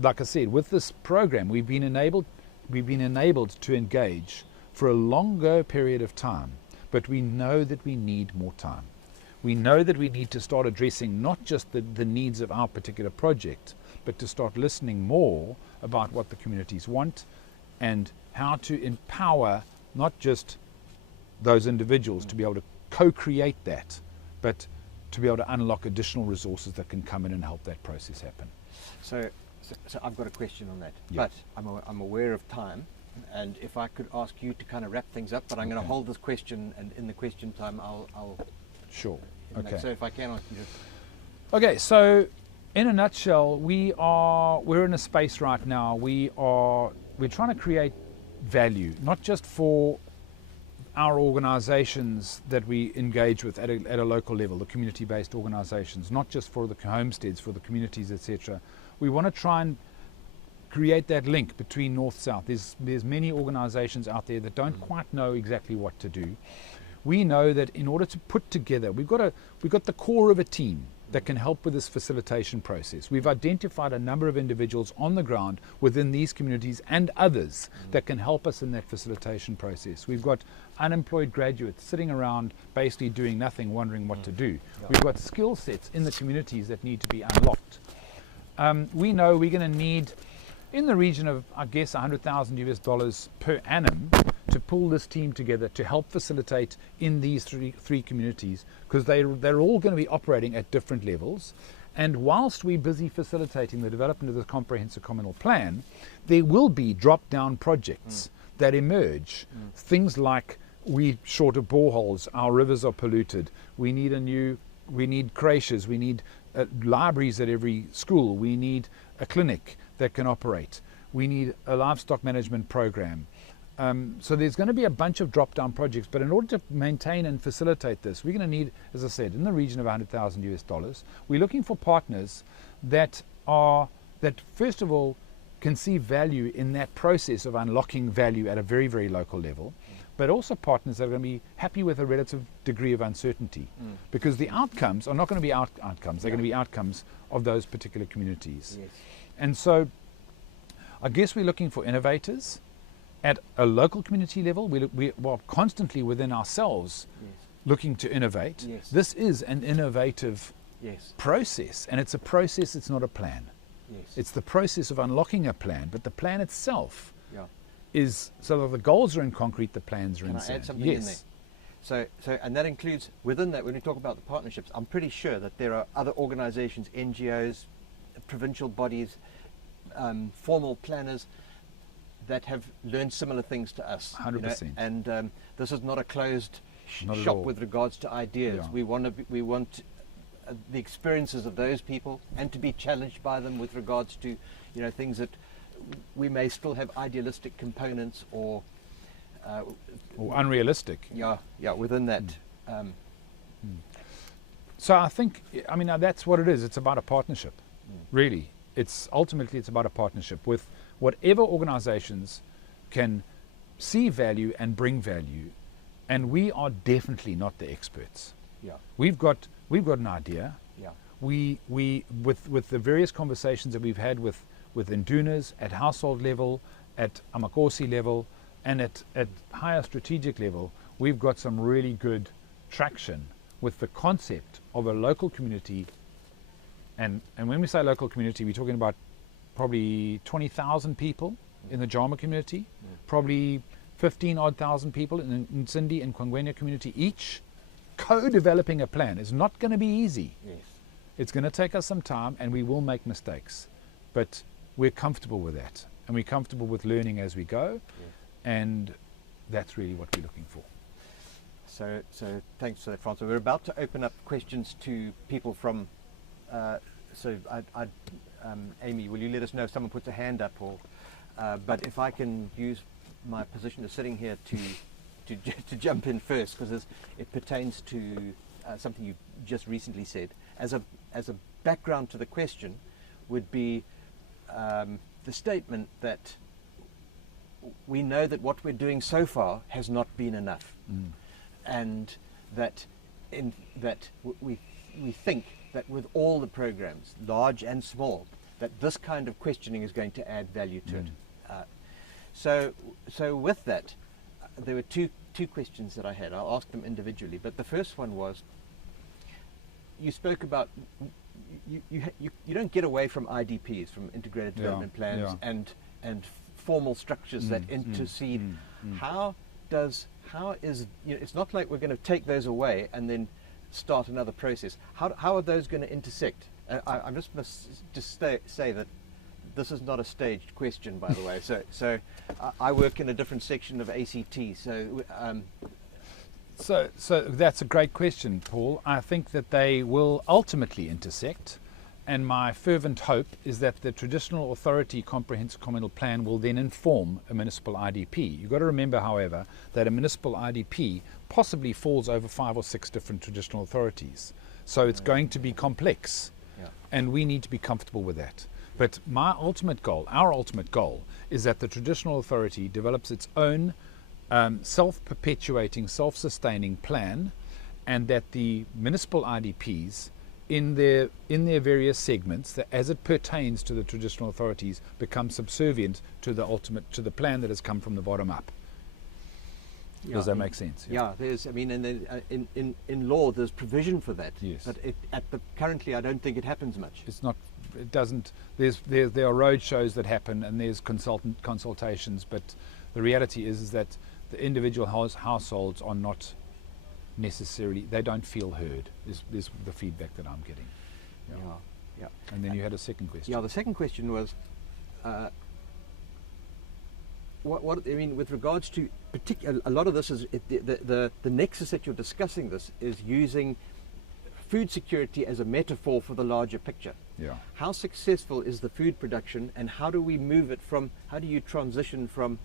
like I said, with this program, we've been enabled to engage for a longer period of time, but we know that we need more time. We know that we need to start addressing not just the needs of our particular project, but to start listening more about what the communities want and how to empower not just those individuals to be able to co-create that, but to be able to unlock additional resources that can come in and help that process happen. So I've got a question on that, Yeah. but I'm aware of time, and if I could ask you to kind of wrap things up, but I'm going to hold this question, and in the question time I'll Sure. Okay. So if I can ask you to... Okay, so in a nutshell, we're in a space right now. We're trying to create value, not just for our organizations that we engage with at a local level, the community-based organizations, not just for the homesteads, for the communities, etc. We want to try and create that link between north-south. There's many organizations out there that don't quite know exactly what to do. We know that in order to put together, we've got the core of a team that can help with this facilitation process. We've identified a number of individuals on the ground within these communities and others that can help us in that facilitation process. We've got unemployed graduates sitting around basically doing nothing, wondering what to do. Yeah. We've got skill sets in the communities that need to be unlocked. We know we're going to need in the region of, I guess, $100,000 per annum to pull this team together to help facilitate in these three communities, because they're all going to be operating at different levels. And whilst we're busy facilitating the development of the comprehensive communal plan, there will be drop-down projects that emerge. Things like we short of boreholes, our rivers are polluted, we need creches, we need libraries at every school, we need a clinic that can operate, we need a livestock management program. So there's going to be a bunch of drop-down projects, but in order to maintain and facilitate this, we're going to need, as I said, in the region of $100,000. We're looking for partners that first of all can see value in that process of unlocking value at a very, very local level, but also partners that are going to be happy with a relative degree of uncertainty, because the outcomes are not going to be outcomes, they're going to be outcomes of those particular communities. Yes. And so I guess we're looking for innovators at a local community level. We are constantly within ourselves looking to innovate. Yes. This is an innovative Yes. process, and it's a process, it's not a plan. Yes. It's the process of unlocking a plan, but the plan itself Yeah. is, so that the goals are in concrete, the plans are Can in I sand. add something Yes. in there? So, and that includes, within that, when we talk about the partnerships, I'm pretty sure that there are other organizations, NGOs, provincial bodies, formal planners that have learned similar things to us. 100%. And this is not a closed Not at shop all. with regards to ideas. Yeah. We want the experiences of those people, and to be challenged by them with regards to, things that we may still have idealistic components or unrealistic. within that. So I think, that's what it is. It's about a partnership, really. Ultimately it's about a partnership with whatever organizations can see value and bring value, and we are definitely not the experts. Yeah. We've got an idea. Yeah. We with the various conversations that we've had with indunas at household level, at Amakosi level, and at higher strategic level, we've got some really good traction with the concept of a local community And when we say local community, we're talking about probably 20,000 people in the Jama community, probably 15-odd thousand people in the Nsindi and Kwangwenya community each. Co-developing a plan is not going to be easy. Yes. It's going to take us some time, and we will make mistakes. But we're comfortable with that, and we're comfortable with learning as we go, and that's really what we're looking for. So thanks for that, Francois. We're about to open up questions to people from. Amy, will you let us know if someone puts a hand up, or? But if I can use my position of sitting here to jump in first, because it pertains to something you just recently said. As a background to the question, would be the statement that we know that what we're doing so far has not been enough, and that we think that with all the programs, large and small, that this kind of questioning is going to add value to it. So with that, there were two questions that I had. I'll ask them individually, but the first one was, you spoke about you don't get away from IDPs, from integrated development plans, and formal structures that intercede. How is, it's not like we're going to take those away and then start another process. How are those going to intersect? I just say that this is not a staged question, by the way. So I work in a different section of ACT. So that's a great question, Paul. I think that they will ultimately intersect, and my fervent hope is that the traditional authority comprehensive communal plan will then inform a municipal IDP. You've got to remember, however, that a municipal IDP possibly falls over 5 or 6 different traditional authorities. So it's going to be complex, and we need to be comfortable with that. But our ultimate goal, is that the traditional authority develops its own self-perpetuating, self-sustaining plan, and that the municipal IDPs in their various segments, that as it pertains to the traditional authorities, become subservient to the plan that has come from the bottom up. Does that make sense? Yeah, there's. I mean, and then, in law, there's provision for that. Yes. But currently, I don't think it happens much. It's not. It doesn't. There are road shows that happen, and there's consultations. But the reality is that the individual households are not necessarily. They don't feel heard. Is the feedback that I'm getting. Yeah. And then you had a second question. Yeah. The second question was. What I mean with regards to a lot of this is the nexus that you're discussing. This is using food security as a metaphor for the larger picture. Yeah. How successful is the food production, and how do we move it from? How do you transition from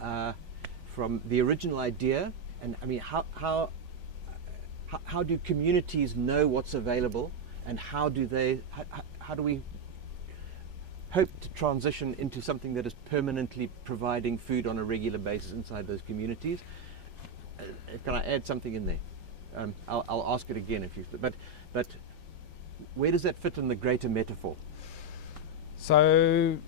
the original idea? And I mean, how do communities know what's available, and how do we hope to transition into something that is permanently providing food on a regular basis inside those communities? Can I add something in there? I'll ask it again if you. But where does that fit in the greater metaphor? So,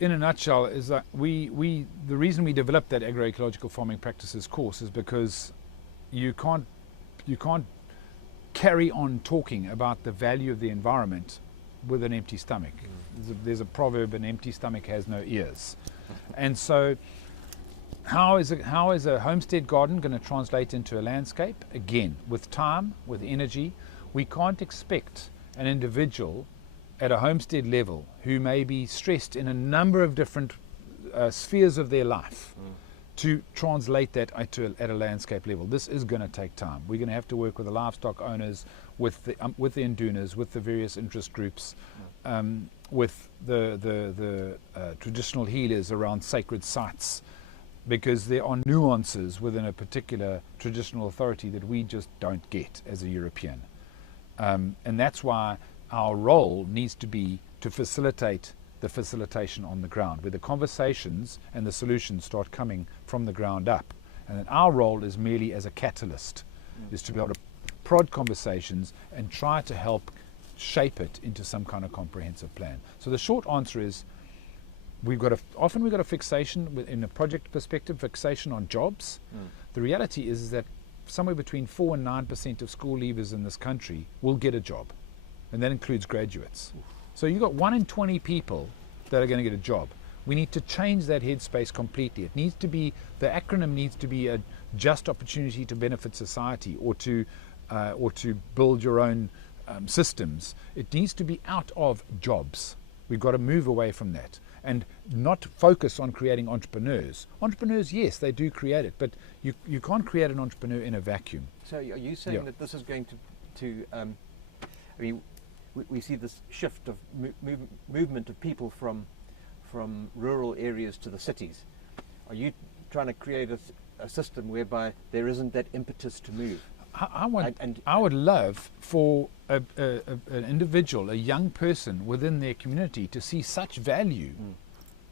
in a nutshell, is that the reason we developed that agroecological farming practices course is because you can't carry on talking about the value of the environment with an empty stomach. There's a proverb: an empty stomach has no ears. And so how is a homestead garden going to translate into a landscape? Again, with time, with energy. We can't expect an individual at a homestead level who may be stressed in a number of different spheres of their life to translate that at a landscape level. This is going to take time. We're going to have to work with the livestock owners, with the indunas, with the various interest groups, with the traditional healers around sacred sites, because there are nuances within a particular traditional authority that we just don't get as a European. And that's why our role needs to be to facilitate the facilitation on the ground, where the conversations and the solutions start coming from the ground up. And then our role is merely as a catalyst, is to be able to prod conversations and try to help shape it into some kind of comprehensive plan. So the short answer is, often we've got a fixation in a project perspective, fixation on jobs. The reality is that somewhere between 4 and 9% of school leavers in this country will get a job. and that includes graduates. So you've got 1 in 20 people that are going to get a job. We need to change that headspace completely. It needs to be, the acronym needs to be a just opportunity to benefit society, or to build your own systems. It needs to be out of jobs. We've got to move away from that and not focus on creating entrepreneurs. Entrepreneurs, yes, they do create it, but you can't create an entrepreneur in a vacuum. So are you saying that this is going to I mean, we see this shift of movement of people from rural areas to the cities. Are you trying to create a system whereby there isn't that impetus to move? I would love for an individual, a young person within their community, to see such value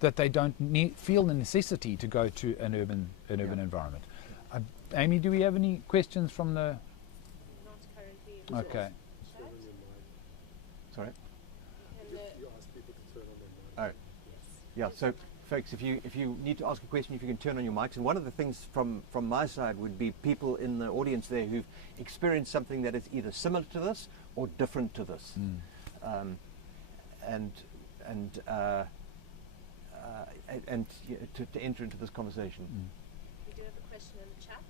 that they don't feel the necessity to go to an urban environment. Amy, do we have any questions from the? Not currently. Okay. Sorry. You ask people to turn on their mic. Oh, yeah. So, folks, if you need to ask a question, if you can turn on your mics. And one of the things from my side would be people in the audience there who've experienced something that is either similar to this or different to this, to enter into this conversation. We do have a question in the chat.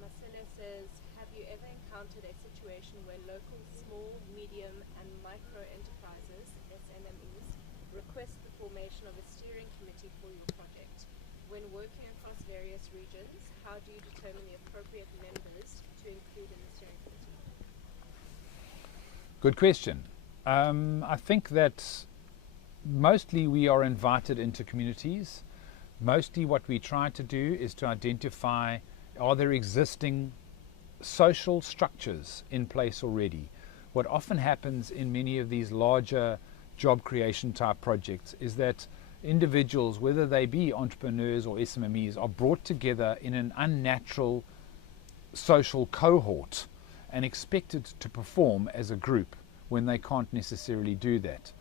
Marcelo says, have you ever encountered a situation where local small, medium and micro enterprises, SMMEs, request the formation of a steering committee for your project? When working across various regions, how do you determine the appropriate members to include in the steering committee? Good question. I think that mostly we are invited into communities. Mostly what we try to do is to identify, are there existing social structures in place already? What often happens in many of these larger job creation type projects is that individuals, whether they be entrepreneurs or SMMEs, are brought together in an unnatural social cohort and expected to perform as a group when they can't necessarily do that.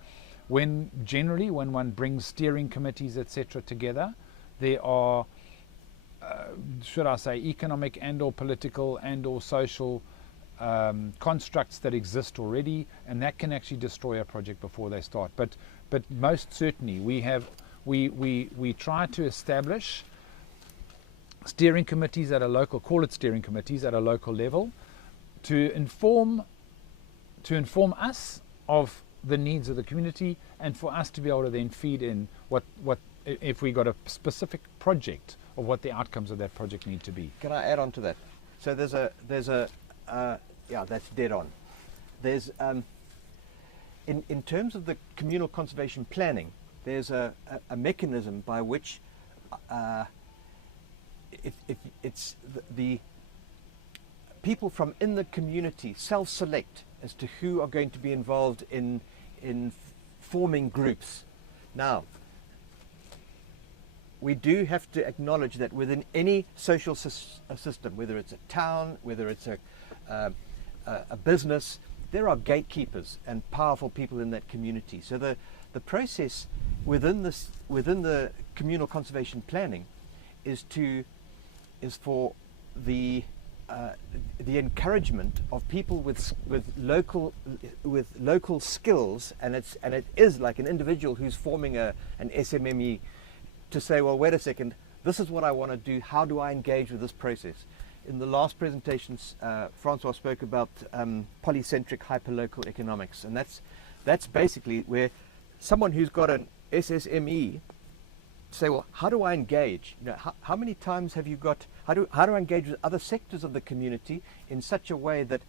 When one brings steering committees, etc., together, there are, should I say, economic and or political and or social constructs that exist already, and that can actually destroy a project before they start. But most certainly we try to establish steering committees at a local, call it steering committees at a local level, to inform us of the needs of the community, and for us to be able to then feed in what if we got a specific project, of what the outcomes of that project need to be. Can I add on to that? So there's a yeah, that's dead on. There's in terms of the communal conservation planning, there's a mechanism by which it's the people from in the community self-select as to who are going to be involved in forming groups. Now, we do have to acknowledge that within any social system, whether it's a town, whether it's a business, there are gatekeepers and powerful people in that community. So the process within the communal conservation planning is for the encouragement of people with local skills, and it is like an individual who's forming an SMME, to say, well, wait a second, this is what I want to do. How do I engage with this process? In the last presentations, Francois spoke about polycentric hyperlocal economics, and that's basically where someone who's got an SSME say, well, how do I engage? You know, how many times have you got? How do I engage with other sectors of the community in such a way that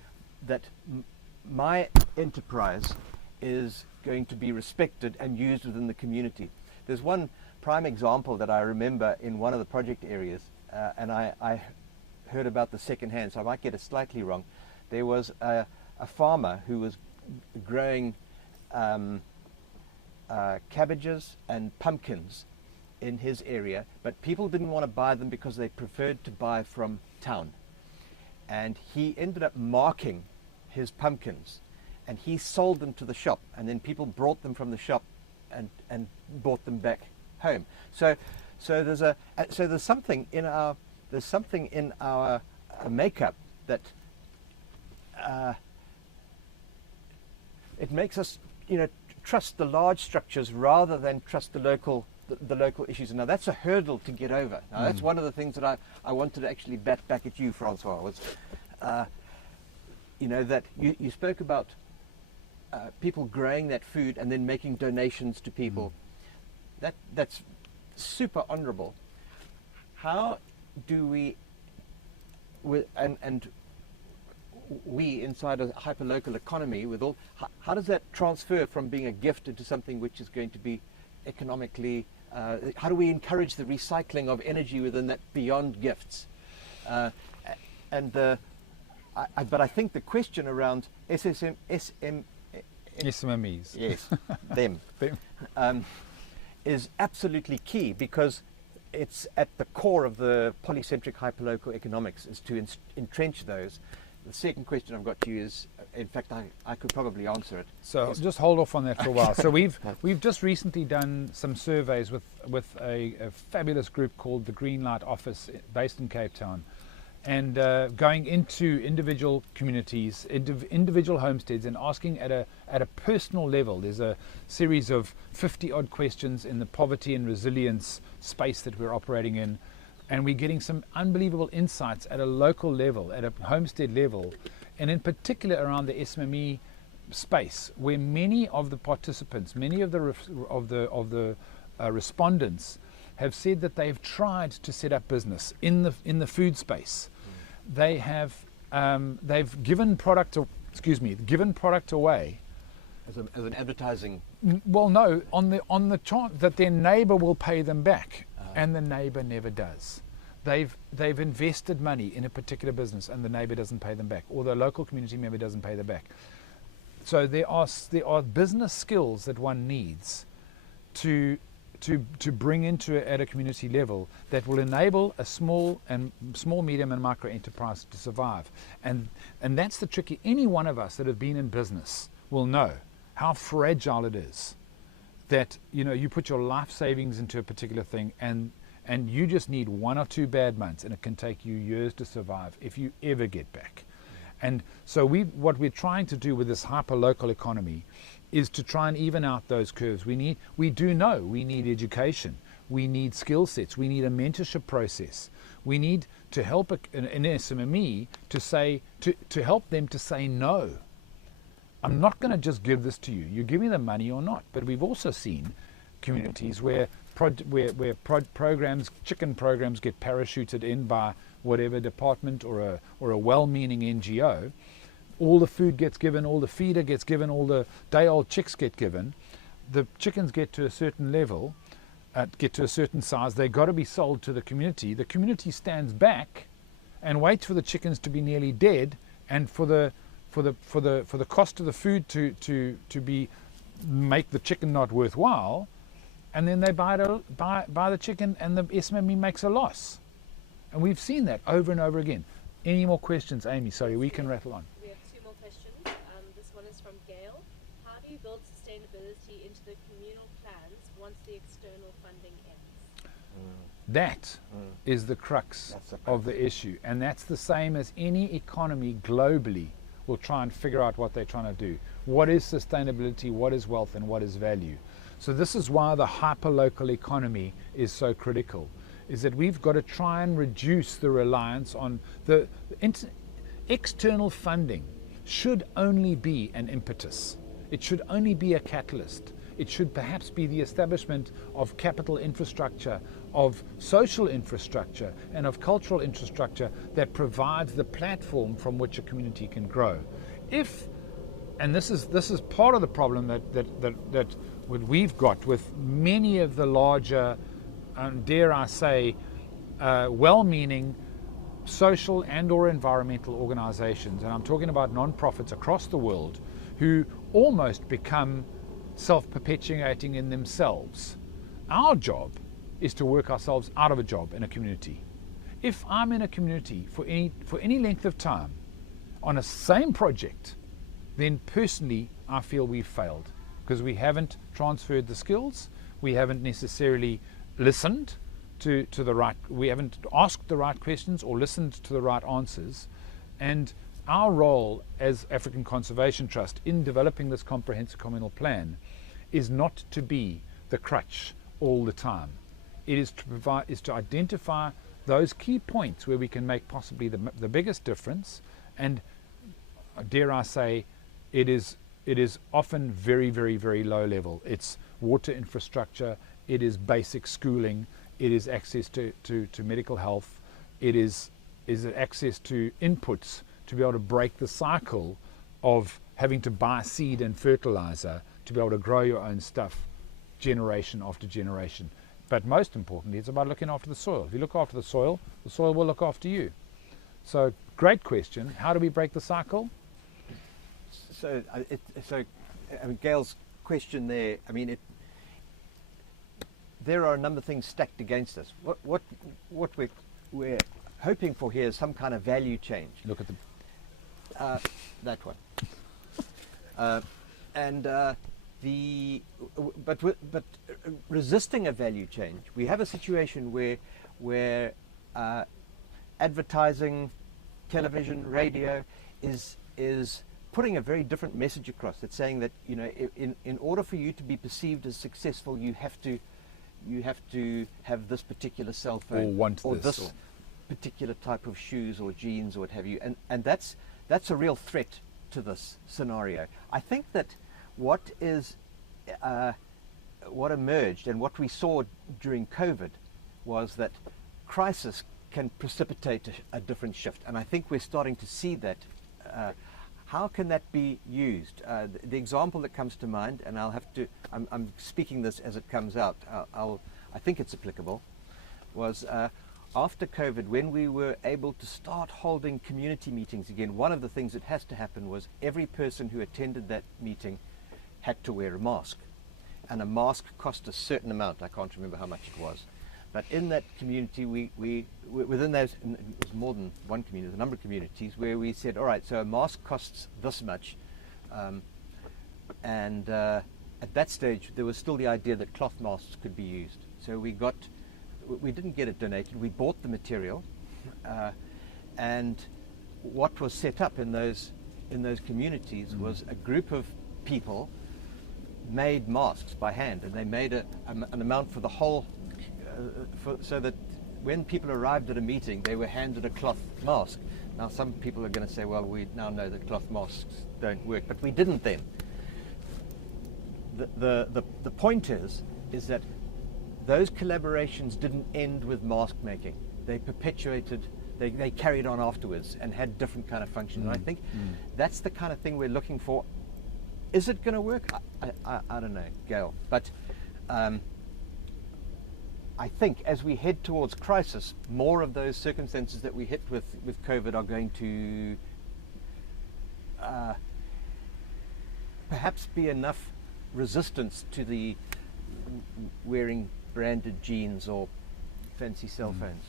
my enterprise is going to be respected and used within the community? There's one prime example that I remember in one of the project areas, and I heard about the second hand, so I might get it slightly wrong. There was a farmer who was growing cabbages and pumpkins in his area, but people didn't want to buy them because they preferred to buy from town. And he ended up marking his pumpkins, and he sold them to the shop, and then people brought them from the shop and brought them back home. So there's something in our makeup that it makes us, trust the large structures rather than trust the local issues. And now that's a hurdle to get over. Now that's one of the things that I wanted to actually bat back at you, Francois, was, that you spoke about people growing that food and then making donations to people. That's super honourable. How do we, and we inside a hyperlocal economy with all, how does that transfer from being a gift into something which is going to be economically, how do we encourage the recycling of energy within that beyond gifts? But I think the question around SMEs, yes, them, is absolutely key, because it's at the core of the polycentric hyperlocal economics, is to entrench those. The second question I've got to you is, in fact, I could probably answer it. So just hold off on that for a while. So we've just recently done some surveys with a fabulous group called the Green Light Office based in Cape Town, and going into individual communities, individual homesteads, and asking at a personal level. There's a series of 50 odd questions in the poverty and resilience space that we're operating in. And we're getting some unbelievable insights at a local level, at a homestead level, and in particular around the SME space, where many of the participants, many of the respondents, have said that they've tried to set up business in the food space. They have they've given product away. As an advertising. Well, no, on the chance that their neighbour will pay them back. And the neighbour never does. They've invested money in a particular business, and the neighbour doesn't pay them back, or the local community member doesn't pay them back. So there are business skills that one needs to bring into at a community level that will enable a small, medium, and micro enterprise to survive. And that's the tricky. Any one of us that have been in business will know how fragile it is. That you put your life savings into a particular thing, and you just need 1 or 2 bad months, and it can take you years to survive if you ever get back. And so what we're trying to do with this hyper-local economy is to try and even out those curves. We need education, we need skill sets, we need a mentorship process, we need to help an SME to help them to say no. I'm not going to just give this to you. You give me the money or not. But we've also seen communities where programs, chicken programs, get parachuted in by whatever department or a well-meaning NGO. All the food gets given, all the feeder gets given, all the day-old chicks get given. The chickens get to a certain level, get to a certain size. They've got to be sold to the community. The community stands back and waits for the chickens to be nearly dead, and for the cost of the food to make the chicken not worthwhile, and then they buy the chicken, and the SME makes a loss. And we've seen that over and over again. Any more questions, Amy? Sorry, we can rattle on. We have 2 more questions. This one is from Gail. How do you build sustainability into the communal plans once the external funding ends? That is the crux of the issue, and that's the same as any economy globally will try and figure out what they're trying to do. What is sustainability, what is wealth, and what is value? So this is why the hyper-local economy is so critical, is that we've got to try and reduce the reliance on the external funding. Should only be an impetus. It should only be a catalyst. It should perhaps be the establishment of capital infrastructure, of social infrastructure, and of cultural infrastructure that provides the platform from which a community can grow. And this is part of the problem that we've got with many of the larger, dare I say, well-meaning social and or environmental organizations, and I'm talking about non-profits across the world, who almost become self-perpetuating in themselves. Our job is to work ourselves out of a job in a community. If I'm in a community for any length of time on a same project, then personally I feel we've failed, because we haven't transferred the skills, we haven't necessarily listened we haven't asked the right questions or listened to the right answers, and our role as African Conservation Trust in developing this comprehensive communal plan is not to be the crutch all the time. It is to identify those key points where we can make possibly the biggest difference, and dare I say, it is often very, very, very low level. It's water infrastructure, it is basic schooling, it is access to medical health, it is access to inputs to be able to break the cycle of having to buy seed and fertilizer to be able to grow your own stuff generation after generation. But most importantly, it's about looking after the soil. If you look after the soil will look after you. So, great question. How do we break the cycle? So, Gail's question there, there are a number of things stacked against us. What we're hoping for here is some kind of value change. Look at that one. But resisting a value change, we have a situation where advertising, television, radio is putting a very different message across. It's saying that in order for you to be perceived as successful, you have to have this particular cell phone or this particular type of shoes or jeans or what have you, and that's a real threat to this scenario. I think that what emerged and what we saw during COVID was that crisis can precipitate a different shift, and I think we're starting to see that. How can that be used? The example that comes to mind, and I'm speaking this as it comes out, I think it's applicable, was after COVID, when we were able to start holding community meetings again, one of the things that has to happen was every person who attended that meeting had to wear a mask. And a mask cost a certain amount. I can't remember how much it was. But in that community, we within those, it was more than one community, a number of communities, where we said, all right, so a mask costs this much. At that stage, there was still the idea that cloth masks could be used. So we didn't get it donated. We bought the material, and what was set up in those communities was a group of people made masks by hand, and they made an amount for the whole, so that when people arrived at a meeting, they were handed a cloth mask. Now, some people are going to say, well, we now know that cloth masks don't work, but we didn't then. The point is that those collaborations didn't end with mask making. They perpetuated, they carried on afterwards and had different kind of function. And I think that's the kind of thing we're looking for. Is it going to work? I don't know, Gail. But I think as we head towards crisis, more of those circumstances that we hit with COVID are going to perhaps be enough resistance to the wearing branded jeans or fancy cell phones.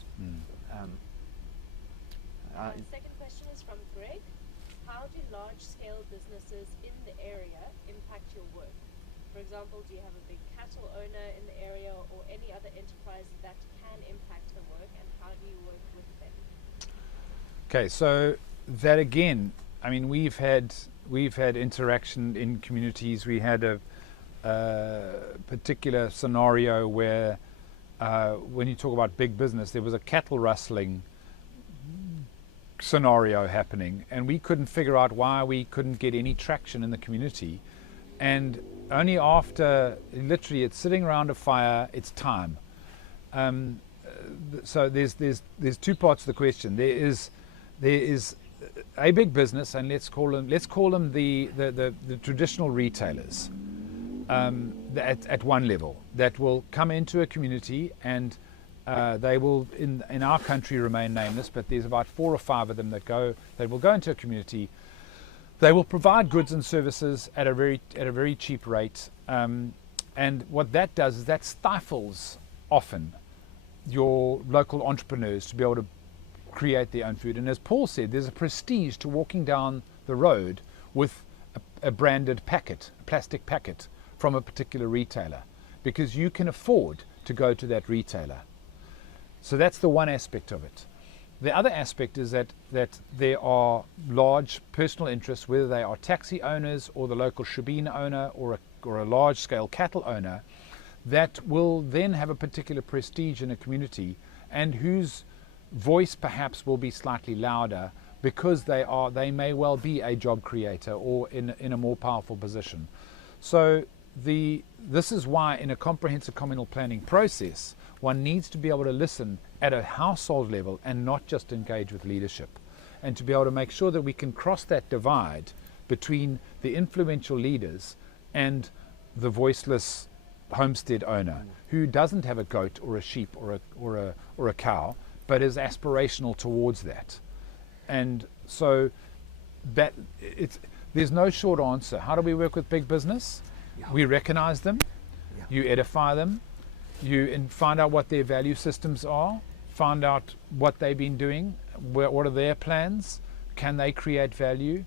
Second question is from Greg. How do large-scale businesses in the area impact your work? For example, do you have a big cattle owner in the area or any other enterprise that can impact the work, and how do you work with them? Okay, so that again, I mean, we've had interaction in communities. We had a particular scenario where when you talk about big business, there was a cattle rustling scenario happening, and we couldn't figure out why we couldn't get any traction in the community. And only after, literally, it's sitting around a fire, it's time. So there's two parts of the question. There is a big business, and let's call them the traditional retailers at one level that will come into a community, and they will in our country remain nameless, but there's about 4 or 5 of them that will go into a community. They will provide goods and services at a very cheap rate, and what that does is that stifles often your local entrepreneurs to be able to create their own food. And as Paul said, there's a prestige to walking down the road with a branded packet, a plastic packet from a particular retailer, because you can afford to go to that retailer. So that's the one aspect of it. The other aspect is that there are large personal interests, whether they are taxi owners or the local shebeen owner or a large-scale cattle owner, that will then have a particular prestige in a community and whose voice perhaps will be slightly louder because they may well be a job creator or in a more powerful position. So this is why in a comprehensive communal planning process, one needs to be able to listen at a household level and not just engage with leadership, and to be able to make sure that we can cross that divide between the influential leaders and the voiceless homestead owner who doesn't have a goat or a sheep or a cow, but is aspirational towards that. And so there's no short answer. How do we work with big business? Yeah. We recognize them, Yeah. you edify them, you find out what their value systems are, find out what they've been doing, what are their plans, can they create value.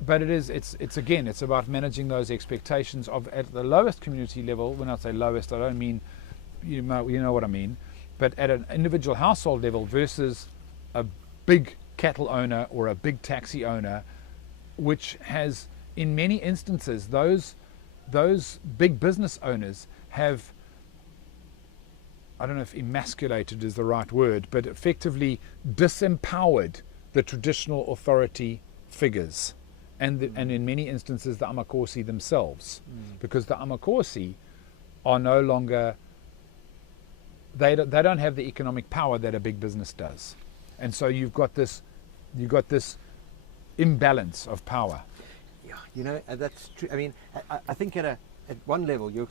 But it's about managing those expectations of at the lowest community level. When I say lowest, I don't mean, you know what I mean, but at an individual household level versus a big cattle owner or a big taxi owner, which has, in many instances, those big business owners have, I don't know if emasculated is the right word, but effectively disempowered the traditional authority figures. And in many instances the Amakosi themselves, because the Amakosi are no longer, they don't have the economic power that a big business does, and so you've got this imbalance of power. Yeah, that's true. I mean, I think at one level you're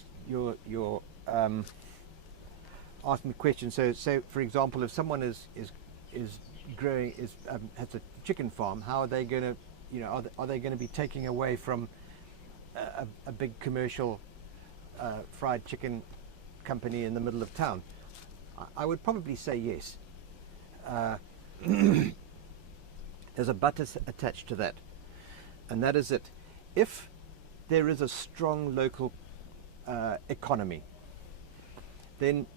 asking the question. So for example, if someone is growing has a chicken farm, how are they going to, are they going to be taking away from a big commercial fried chicken company in the middle of town? I would probably say yes. There's a but attached to that, and that is that if there is a strong local economy, then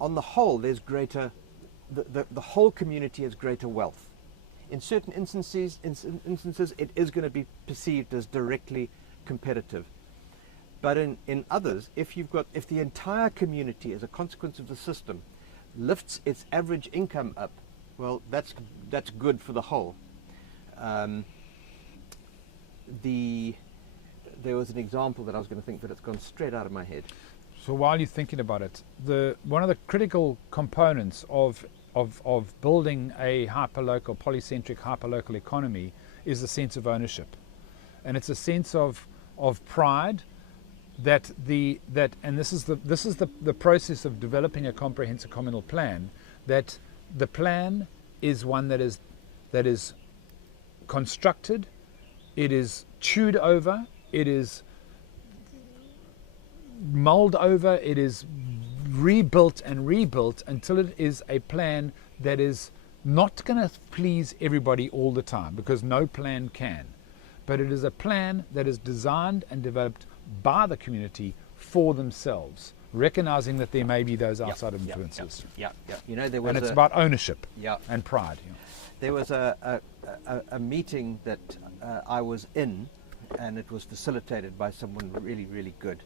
on the whole there's greater, the whole community has greater wealth. In certain instances it is going to be perceived as directly competitive. But in others, if the entire community as a consequence of the system lifts its average income up, well, that's good for the whole. There was an example that I was going to think, but it's gone straight out of my head. So while you're thinking about it, one of the critical components of building a hyperlocal, polycentric hyperlocal economy is a sense of ownership, and it's a sense of pride and this is the process of developing a comprehensive communal plan, that the plan is one that is constructed, it is chewed over, it is mulled over, it is rebuilt until it is a plan that is not going to please everybody all the time, because no plan can. But it is a plan that is designed and developed by the community for themselves, recognizing that there may be those outside influences. Yeah. There was, and it's about ownership and pride. There was a meeting that I was in, and it was facilitated by someone really, really good.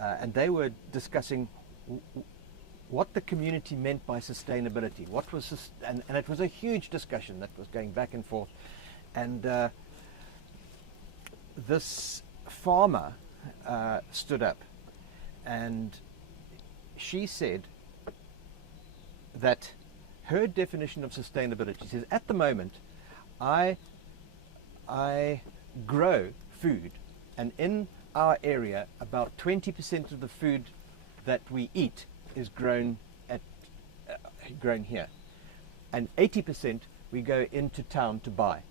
And they were discussing what the community meant by sustainability. And it was a huge discussion that was going back and forth. And this farmer stood up, and she said that her definition of sustainability says, at the moment, I grow food, and in our area, about 20% of the food that we eat is grown here, and 80% we go into town to buy.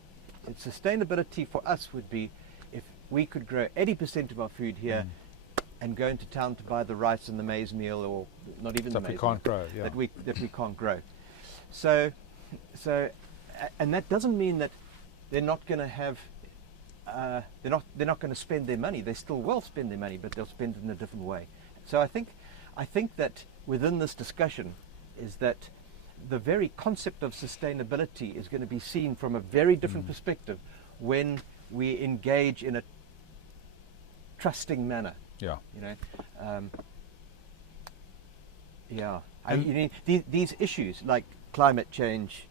And sustainability for us would be if we could grow 80% of our food here and go into town to buy the rice and the maize meal, or not even stuff the maize we can't meal, grow, that we can't grow. So, and that doesn't mean that they're not going to have. They're not going to spend their money. They still will spend their money, but they'll spend it in a different way. So I think that within this discussion is that the very concept of sustainability is going to be seen from a very different perspective when we engage in a trusting manner. Yeah. You know, you know, these issues like climate change,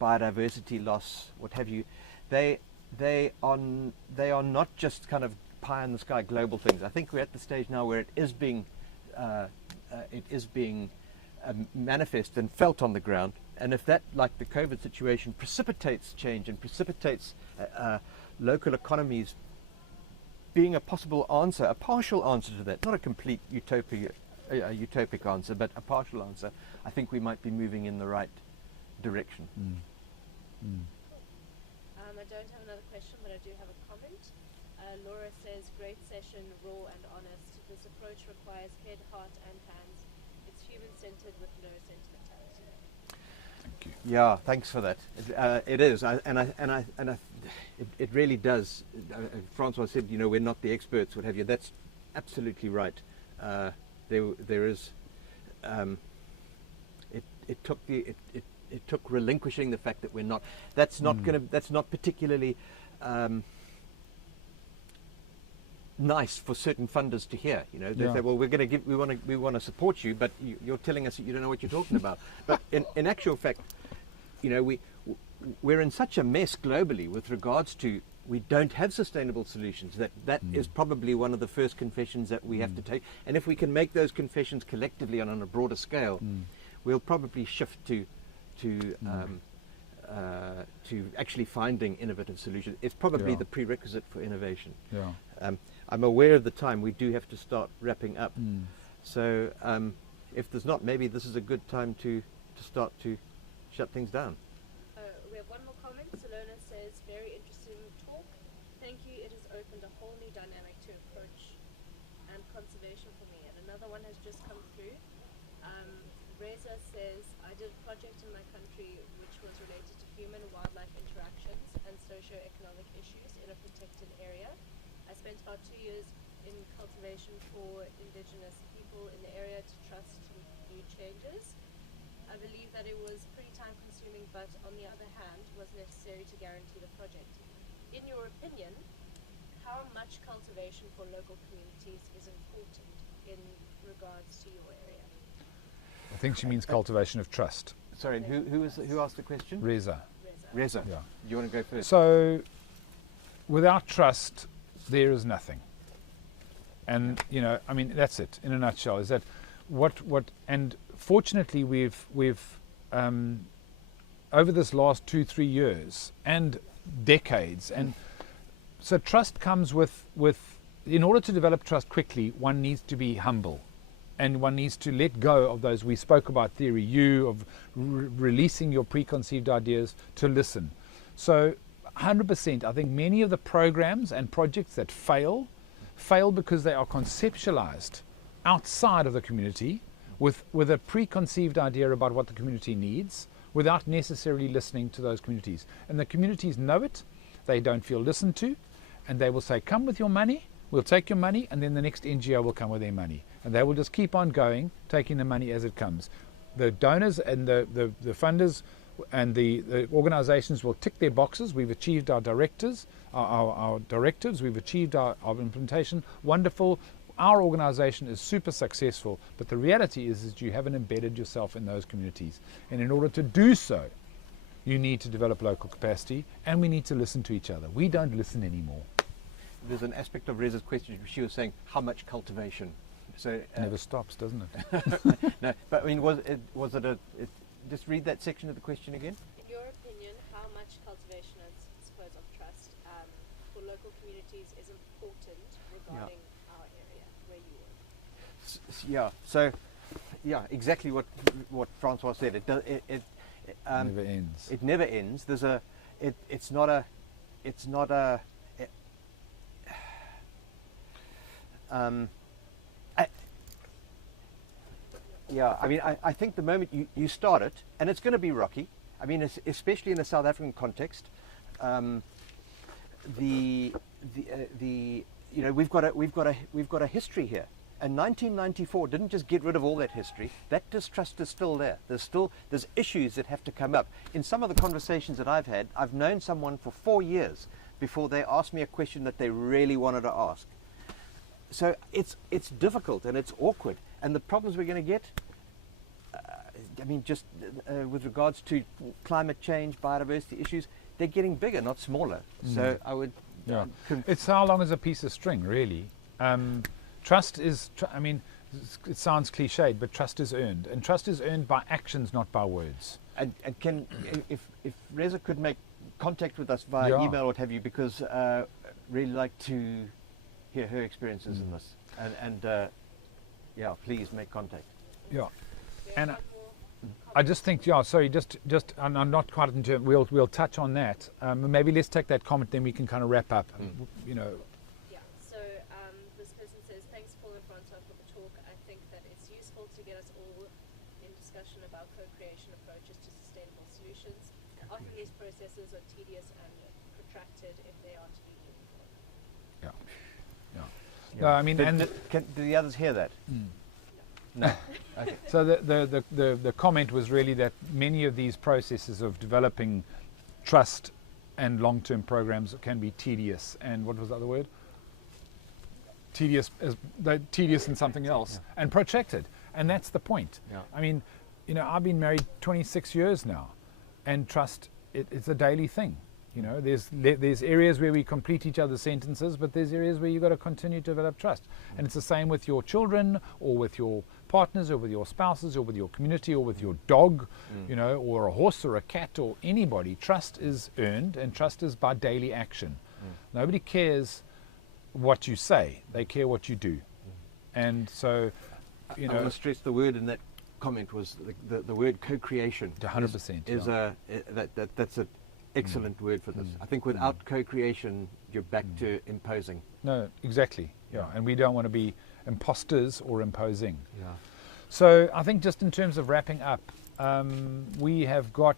biodiversity loss, what have you, they are not just kind of pie in the sky global things. I think we're at the stage now where it is being manifest and felt on the ground. And if that, like the COVID situation, precipitates change and precipitates local economies being a possible answer, a partial answer to that, not a complete utopic answer, but a partial answer, I think we might be moving in the right direction. I don't have another question, but I do have a comment. Laura says, great session, raw and honest. This approach requires head, heart and hands. It's human-centered with no sentimentality. Thank you. Yeah, thanks for that. It is, it really does. Francois said, you know, we're not the experts, what have you. That's absolutely right. There is. It took relinquishing the fact that we're not. That's not going to. That's not particularly nice for certain funders to hear. You know, they say, well, we're going to give. We want to support you, but you're telling us that you don't know what you're talking about. But in actual fact, you know, we're in such a mess globally with regards to. We don't have sustainable solutions. That is probably one of the first confessions that we have to take. And if we can make those confessions collectively on a broader scale, we'll probably shift to actually finding innovative solutions. It's probably the prerequisite for innovation. Yeah. I'm aware of the time. We do have to start wrapping up. So if there's not, maybe this is a good time to start to shut things down. We have one more comment. Salona says, very interesting talk. Thank you. It has opened a whole new dynamic to approach and conservation for me. And another one has just come through. Reza says, I did a project in my country which was related to human-wildlife interactions and socio-economic issues in a protected area. I spent about 2 years in cultivation for indigenous people in the area to trust new changes. I believe that it was pretty time-consuming, but on the other hand, was necessary to guarantee the project. In your opinion, how much cultivation for local communities is important in regards to your area? I think she means cultivation of trust. Sorry, and who asked the question? Reza. Reza. Yeah. Do you want to go first? So, without trust, there is nothing. And you know, I mean, that's it in a nutshell. Is that what? And fortunately, we've over this last 2-3 years and decades, and so trust comes with. In order to develop trust quickly, one needs to be humble. And one needs to let go of those. We spoke about theory U, of releasing your preconceived ideas to listen. So 100%, I think many of the programs and projects that fail because they are conceptualized outside of the community with a preconceived idea about what the community needs without necessarily listening to those communities. And the communities know it, they don't feel listened to, and they will say, come with your money, we'll take your money, and then the next NGO will come with their money. And they will just keep on going, taking the money as it comes. The donors and the funders and the organizations will tick their boxes. We've achieved our directives, we've achieved our implementation. Wonderful. Our organization is super successful. But the reality is that you haven't embedded yourself in those communities. And in order to do so, you need to develop local capacity, and we need to listen to each other. We don't listen anymore. There's an aspect of Reza's question. She was saying, how much cultivation? So never stops, doesn't it? No, but I mean, just read that section of the question again. In your opinion, how much cultivation, I suppose, of trust for local communities is important regarding our area where you work? So exactly what Francois said. It never ends. It never ends. It's not a. I think the moment you start it, and it's going to be rocky. I mean, especially in the South African context, we've got a history here. And 1994 didn't just get rid of all that history. That distrust is still there. There's issues that have to come up. In some of the conversations that I've had, I've known someone for 4 years before they asked me a question that they really wanted to ask. So it's difficult and it's awkward. And the problems we're going to get, with regards to climate change, biodiversity issues, they're getting bigger, not smaller. So I would... Yeah. It's how long is a piece of string, really. Trust is, it sounds cliched, but trust is earned. And trust is earned by actions, not by words. And can, if Reza could make contact with us via email or what have you, because really like to hear her experiences in this. And please make contact. Yeah. And I just think, I'm not quite in terms, we'll touch on that. Maybe let's take that comment, then we can kind of wrap up. Yeah, so this person says, thanks Paul and Francois for the talk. I think that it's useful to get us all in discussion about co-creation approaches to sustainable solutions. Often these processes are tedious and protracted if they are to be meaningful. No, I mean, do the others hear that? No. Okay. So the comment was really that many of these processes of developing trust and long-term programs can be tedious. And what was the other word? Tedious and something else, and protracted. And that's the point. Yeah. I mean, I've been married 26 years now, and trust it's a daily thing. There's areas where we complete each other's sentences, but there's areas where you've got to continue to develop trust. And it's the same with your children, or with your partners, or with your spouses, or with your community, or with your dog, or a horse, or a cat, or anybody. Trust is earned, and trust is by daily action. Nobody cares what you say; they care what you do. And so, I want to stress the word in that comment was the word co-creation. 100% that's an excellent word for this. I think without co-creation, you're back to imposing. No, exactly. Yeah, and we don't want to be imposters or imposing. Yeah. So I think just in terms of wrapping up, we have got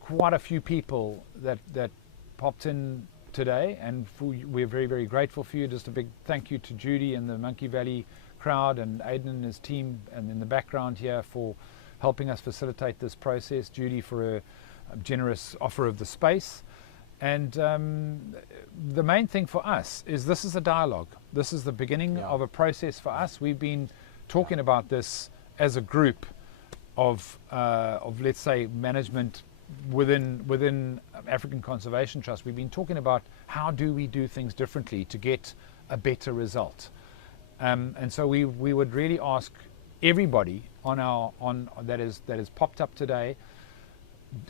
quite a few people that popped in today, and we're very, very grateful for you. Just a big thank you to Judy and the Monkey Valley crowd, and Aidan and his team, and in the background here for helping us facilitate this process. Judy for a generous offer of the space. And the main thing for us is this is a dialogue. This is the beginning of a process for us. We've been talking about this as a group of let's say management within African Conservation Trust. We've been talking about how do we do things differently to get a better result. And so we would really ask everybody that is popped up today,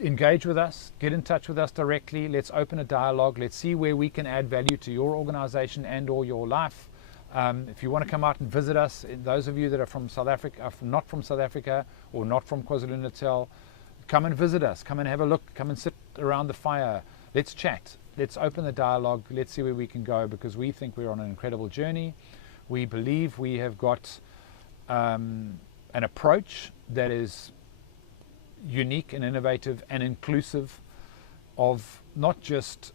engage with us, get in touch with us directly. Let's open a dialogue. Let's see where we can add value to your organization and or your life. If you want to come out and visit us, those of you that are from South Africa, not from South Africa or not from KwaZulu-Natal, come and visit us. Come and have a look. Come and sit around the fire. Let's chat. Let's open the dialogue. Let's see where we can go, because we think we're on an incredible journey. We believe we have got an approach that is unique and innovative and inclusive of not just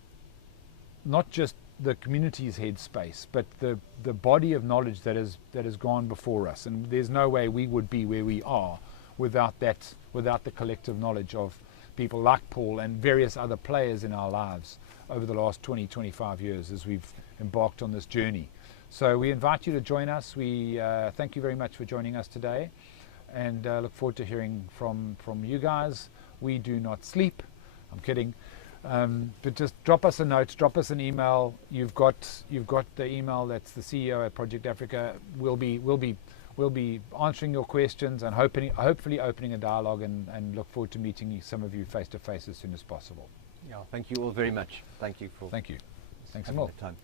the community's headspace, but the body of knowledge that has gone before us. And there's no way we would be where we are without the collective knowledge of people like Paul and various other players in our lives over the last 20-25 years as we've embarked on this journey. So we invite you to join us. We thank you very much for joining us today, and look forward to hearing from you guys. We do not sleep. I'm kidding. But just drop us a note, drop us an email. You've got the email. That's the CEO at Project Africa. We'll be answering your questions and hopefully opening a dialogue, and look forward to meeting some of you face to face as soon as possible. Yeah, thank you all very much. Thank you for Thanks having more. the time.